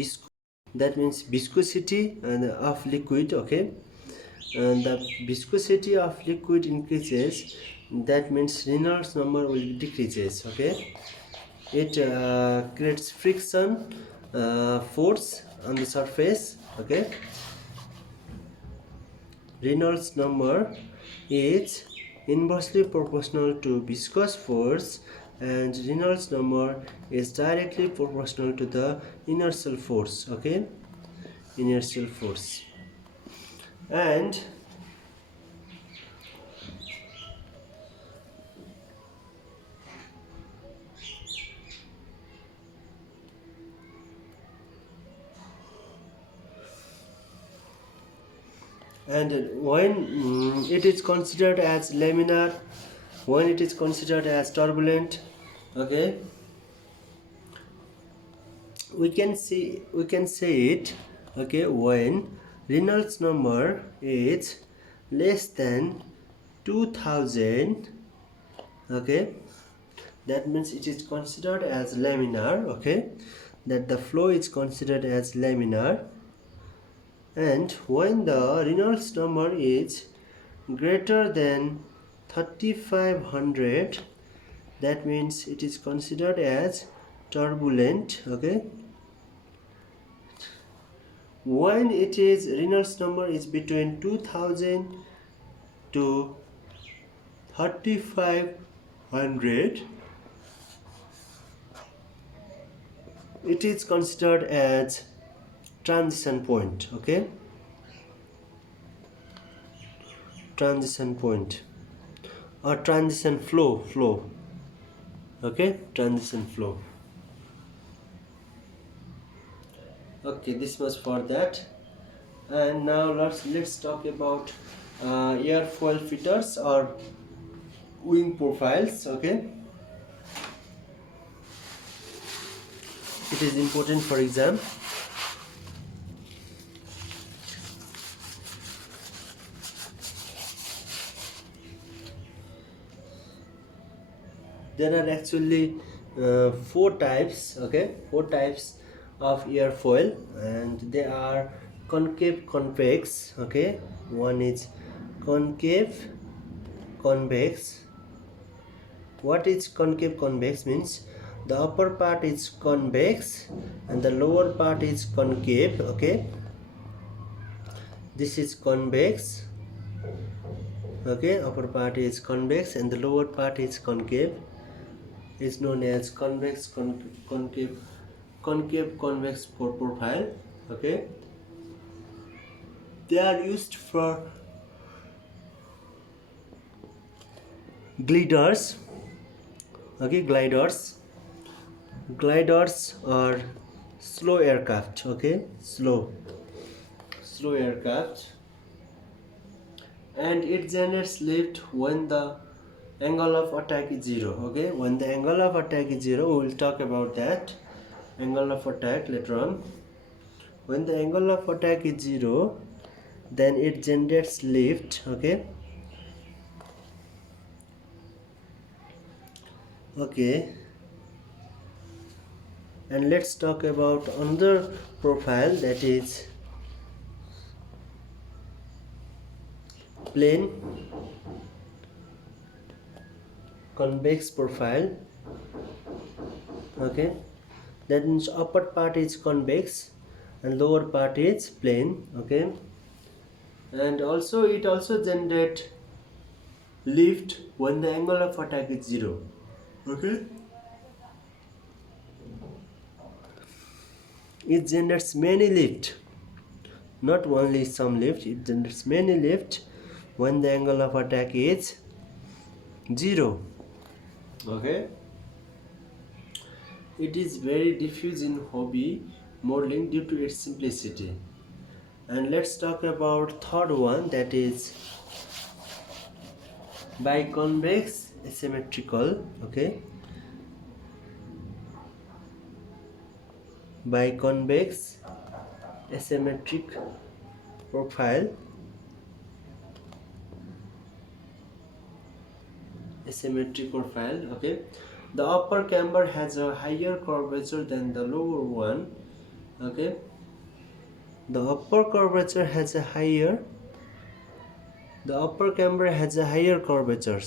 that means viscosity of liquid, okay, and the viscosity of liquid increases, that means Reynolds number will decreases, okay. It creates friction force on the surface, okay. Reynolds number is inversely proportional to viscous force, and Reynolds number is directly proportional to the inertial force, okay, inertial force. And when it is considered as laminar, when it is considered as turbulent, okay, we can say it, okay, when Reynolds number is less than 2000, okay, that means it is considered as laminar, okay, that the flow is considered as laminar. And when the Reynolds number is greater than 3500, that means it is considered as turbulent, okay. When it is Reynolds number is between 2000 to 3500, it is considered as transition point. Okay, transition point or transition flow. Okay, transition flow. Okay, this was for that. And now let's talk about airfoil filters or wing profiles. Okay, it is important for exam. There are actually four types. Okay, four types of airfoil, and they are concave, convex. Okay, one is concave, convex. What is concave convex means? The upper part is convex and the lower part is concave. Okay, this is convex. Okay, upper part is convex and the lower part is concave. Is known as concave convex profile. Okay, they are used for gliders. Okay, gliders are slow aircraft. Okay, slow aircraft, and it generates lift when the angle of attack is 0. Okay, when the angle of attack is 0, we will talk about that angle of attack later on. When the angle of attack is 0, then it generates lift. Okay, and let's talk about another profile, that is plane convex profile. Okay, that means upper part is convex and lower part is plane. Okay, and also it also generates lift when the angle of attack is 0. Okay, it generates many lift, not only some lift, it generates many lift when the angle of attack is 0. Okay, it is very diffuse in hobby modeling due to its simplicity. And let's talk about third one, that is biconvex asymmetrical. Okay, biconvex asymmetric profile. Asymmetric profile. Okay, the upper camber has a higher curvature than the lower one. Okay, the upper curvature has a higher the upper camber has a higher curvature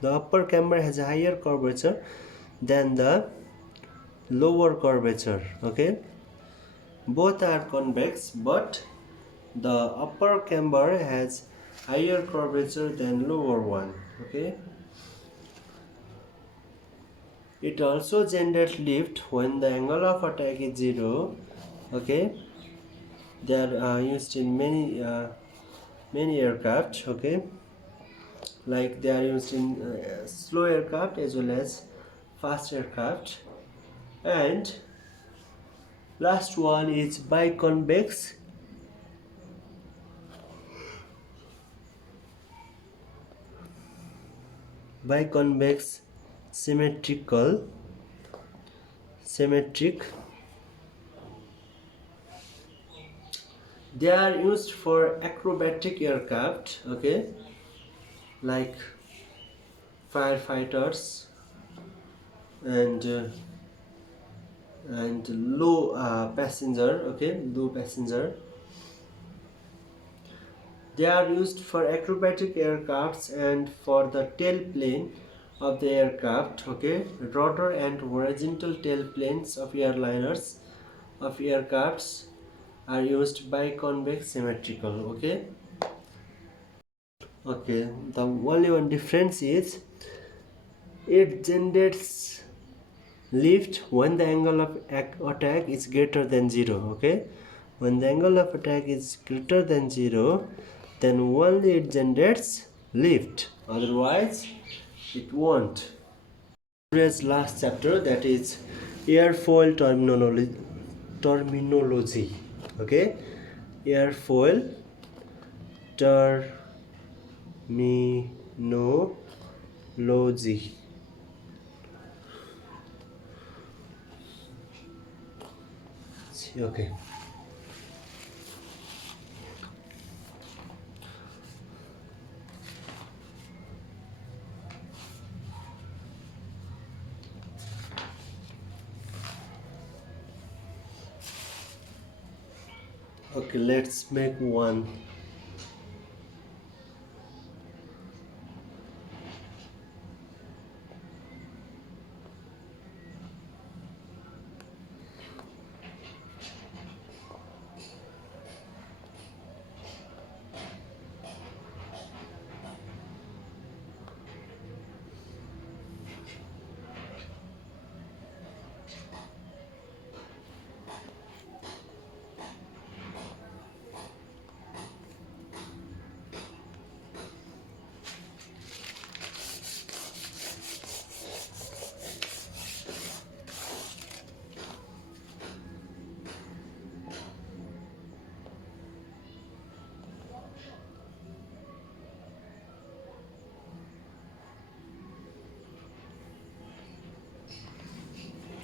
the upper camber has a higher curvature than the lower curvature. Okay, both are convex, but the upper camber has higher curvature than lower one. Okay, it also generates lift when the angle of attack is 0. Okay, they are used in many aircraft. Okay, like they are used in slow aircraft as well as fast aircraft. And last one is biconvex symmetric. They are used for acrobatic aircraft. Okay, like firefighters and low passenger. Okay, low passenger. They are used for acrobatic aircrafts and for the tail plane of the aircraft. Okay, rotor and horizontal tail planes of airliners of aircrafts are used by convex symmetrical. Okay, Okay, the only one difference is it generates lift when the angle of attack is greater than 0. Okay, when the angle of attack is greater than 0, then only it generates lift, otherwise it won't. Today's last chapter, that is airfoil terminology. Okay, airfoil terminology. Okay. Okay, let's make one.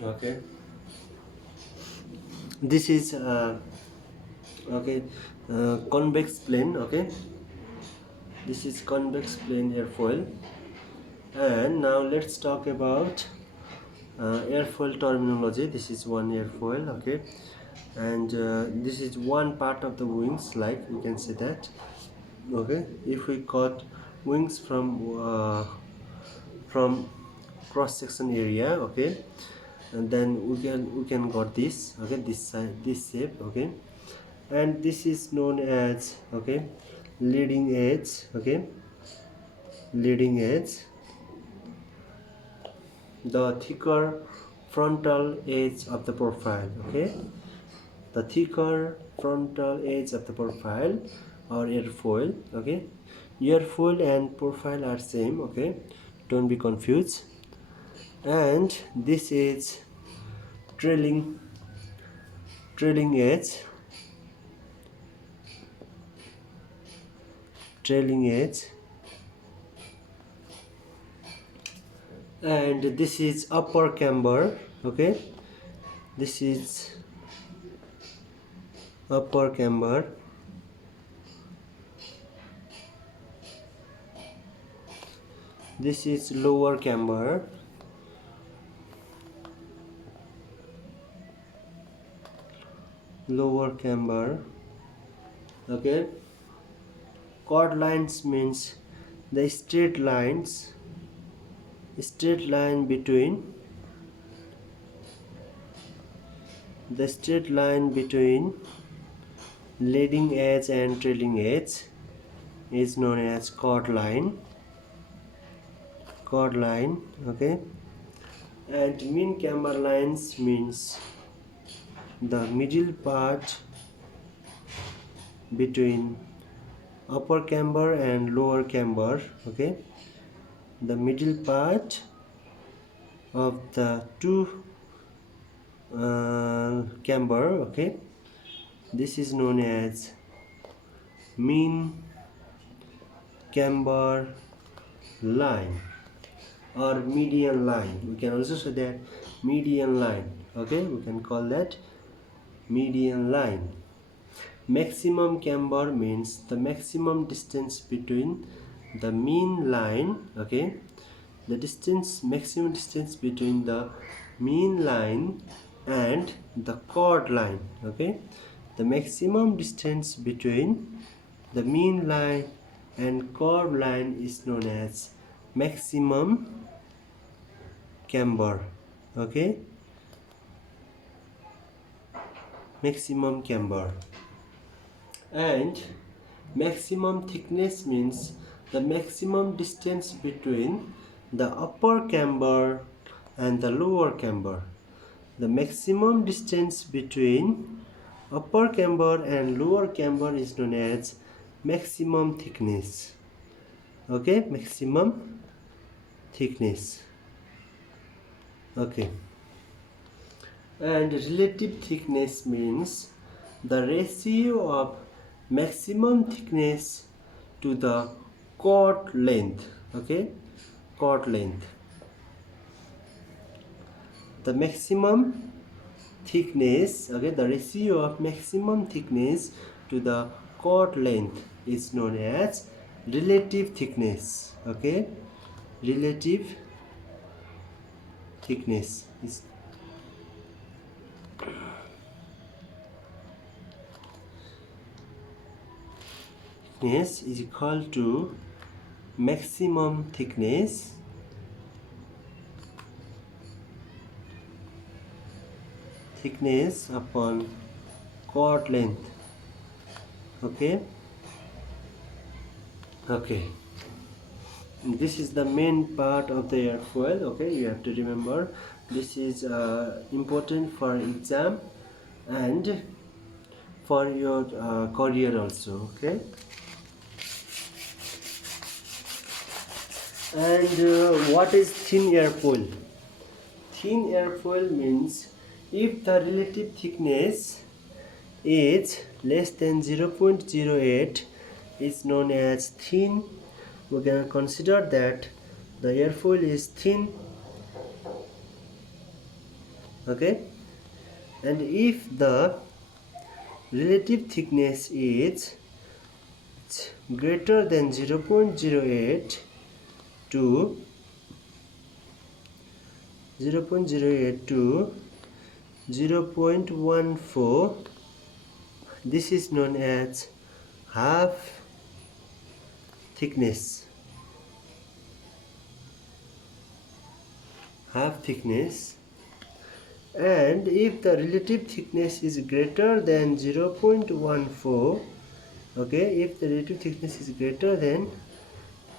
Okay, this is okay, convex plane. Okay, this is convex plane airfoil. And now let's talk about airfoil terminology. This is one airfoil. Okay, and this is one part of the wings, like we can say that. Okay, if we cut wings from cross section area, okay, and then we can got this. Okay, this side, this shape. Okay, and this is known as, okay, leading edge. Okay, leading edge, the thicker frontal edge of the profile. Okay, the thicker frontal edge of the profile, or airfoil. Okay, airfoil and profile are same. Okay, don't be confused. And this is trailing edge, trailing edge, and this is upper camber. Okay, this is upper camber, this is lower camber, lower camber. Okay, chord lines means the straight line between leading edge and trailing edge is known as chord line. Okay, and mean camber lines means the middle part between upper camber and lower camber. Okay, the middle part of the two camber. Okay, this is known as mean camber line, or median line. We can also say that median line. Okay, we can call that median line. Maximum camber means the maximum distance between the mean line. Okay, the maximum distance between the mean line and the chord line. Okay, the maximum distance between the mean line and chord line is known as maximum camber. Okay, maximum camber. And maximum thickness means the maximum distance between the upper camber and the lower camber. The maximum distance between upper camber and lower camber is known as maximum thickness. Okay, maximum thickness. Okay, and relative thickness means the ratio of maximum thickness to the chord length. Okay, chord length. The maximum thickness, okay, the ratio of maximum thickness to the chord length is known as relative thickness. Okay, relative thickness is equal to maximum thickness upon chord length. Okay, this is the main part of the airfoil. Okay, you have to remember this is important for exam and for your career also. Okay, and what is thin airfoil? Thin airfoil means if the relative thickness is less than 0.08 is known as thin. We can consider that the airfoil is thin. Okay, and if the relative thickness is greater than 0.08 to 0.14, this is known as half thickness. And if the relative thickness is greater than 0.14, okay, if the relative thickness is greater than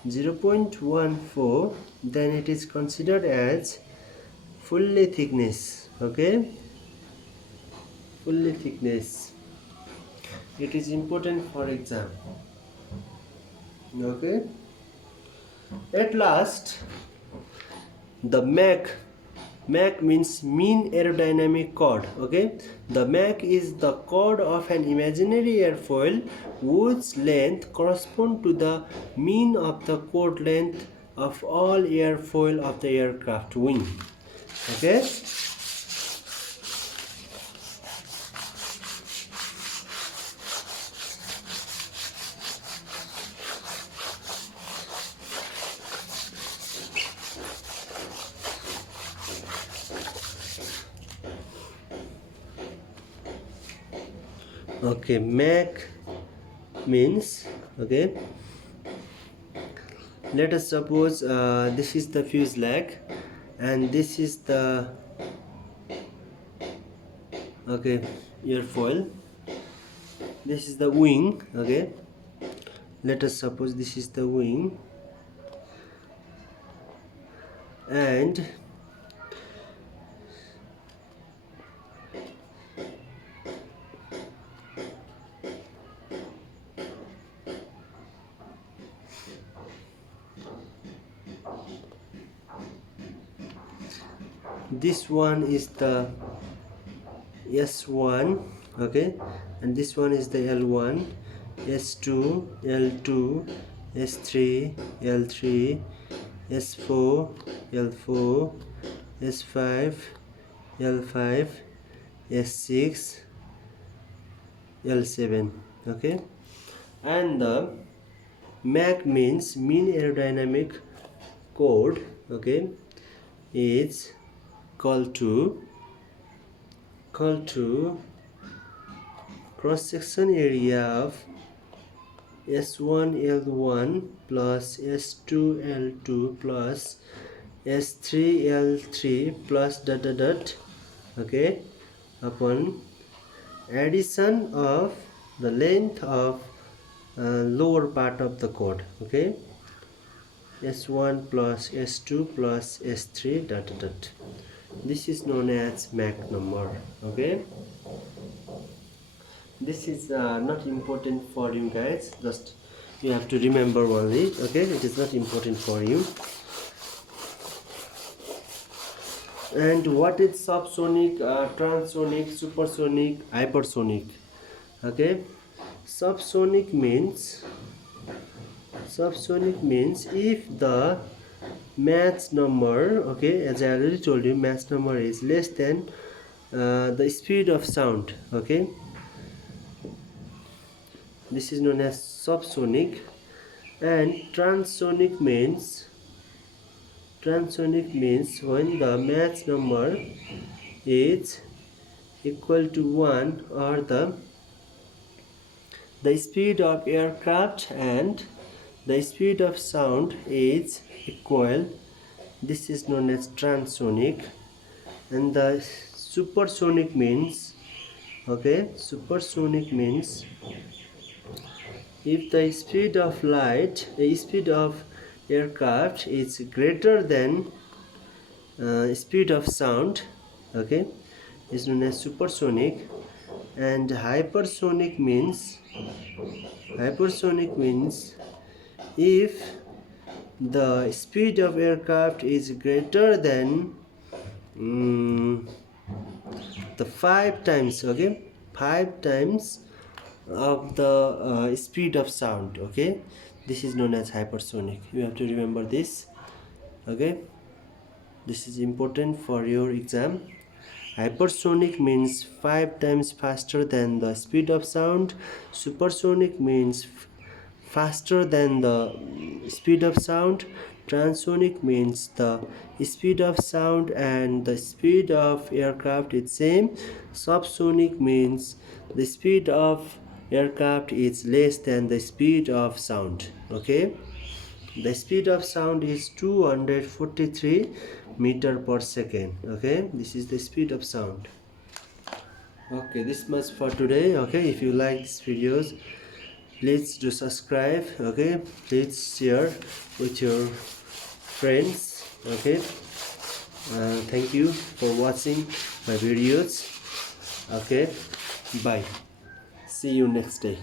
0.14, then it is considered as fully thickness. Okay, fully thickness, it is important for exam. Okay, at last the MAC means mean aerodynamic chord. Okay, the MAC is the chord of an imaginary airfoil whose length corresponds to the mean of the chord length of all airfoil of the aircraft wing. Okay, okay, MAC means, okay, let us suppose this is the fuselage and this is the, okay, airfoil, this is the wing. Okay, let us suppose this is the wing, and this one is the S1, okay, and this one is the L1, S2, L2, S3, L3, S4, L4, S5, L5, S6, L7. Okay, and the MAC means mean aerodynamic chord. Okay, is equal to cross section area of S1 L1 plus S2 L2 plus S3 L3 plus ... Okay, upon addition of the length of lower part of the chord. Okay, s1 plus s2 plus s3 dot dot dot. This is known as Mach number. Okay, this is not important for you guys, just you have to remember only. Okay, it is not important for you. And what is subsonic, transonic, supersonic, hypersonic? Okay, subsonic means if the Mach number, okay, as I already told you, Mach number is less than the speed of sound. Okay, this is known as subsonic. And transonic means when the Mach number is equal to 1, or the speed of aircraft and the speed of sound is equal. This is known as transonic. And the supersonic means, okay, supersonic means if the speed of light, the speed of aircraft is greater than speed of sound, okay, is known as supersonic. And hypersonic means if the speed of aircraft is greater than the 5 times, okay, 5 times of the speed of sound. Okay, this is known as hypersonic. You have to remember this. Okay, this is important for your exam. Hypersonic means 5 times faster than the speed of sound. Supersonic means faster than the speed of sound. Transonic means the speed of sound and the speed of aircraft is same. Subsonic means the speed of aircraft is less than the speed of sound. Okay, the speed of sound is 243 meter per second. Okay, this is the speed of sound. Okay, this much for today. Okay, if you like these videos, please do subscribe. Okay, please share with your friends. Okay, thank you for watching my videos. Okay, bye, see you next day.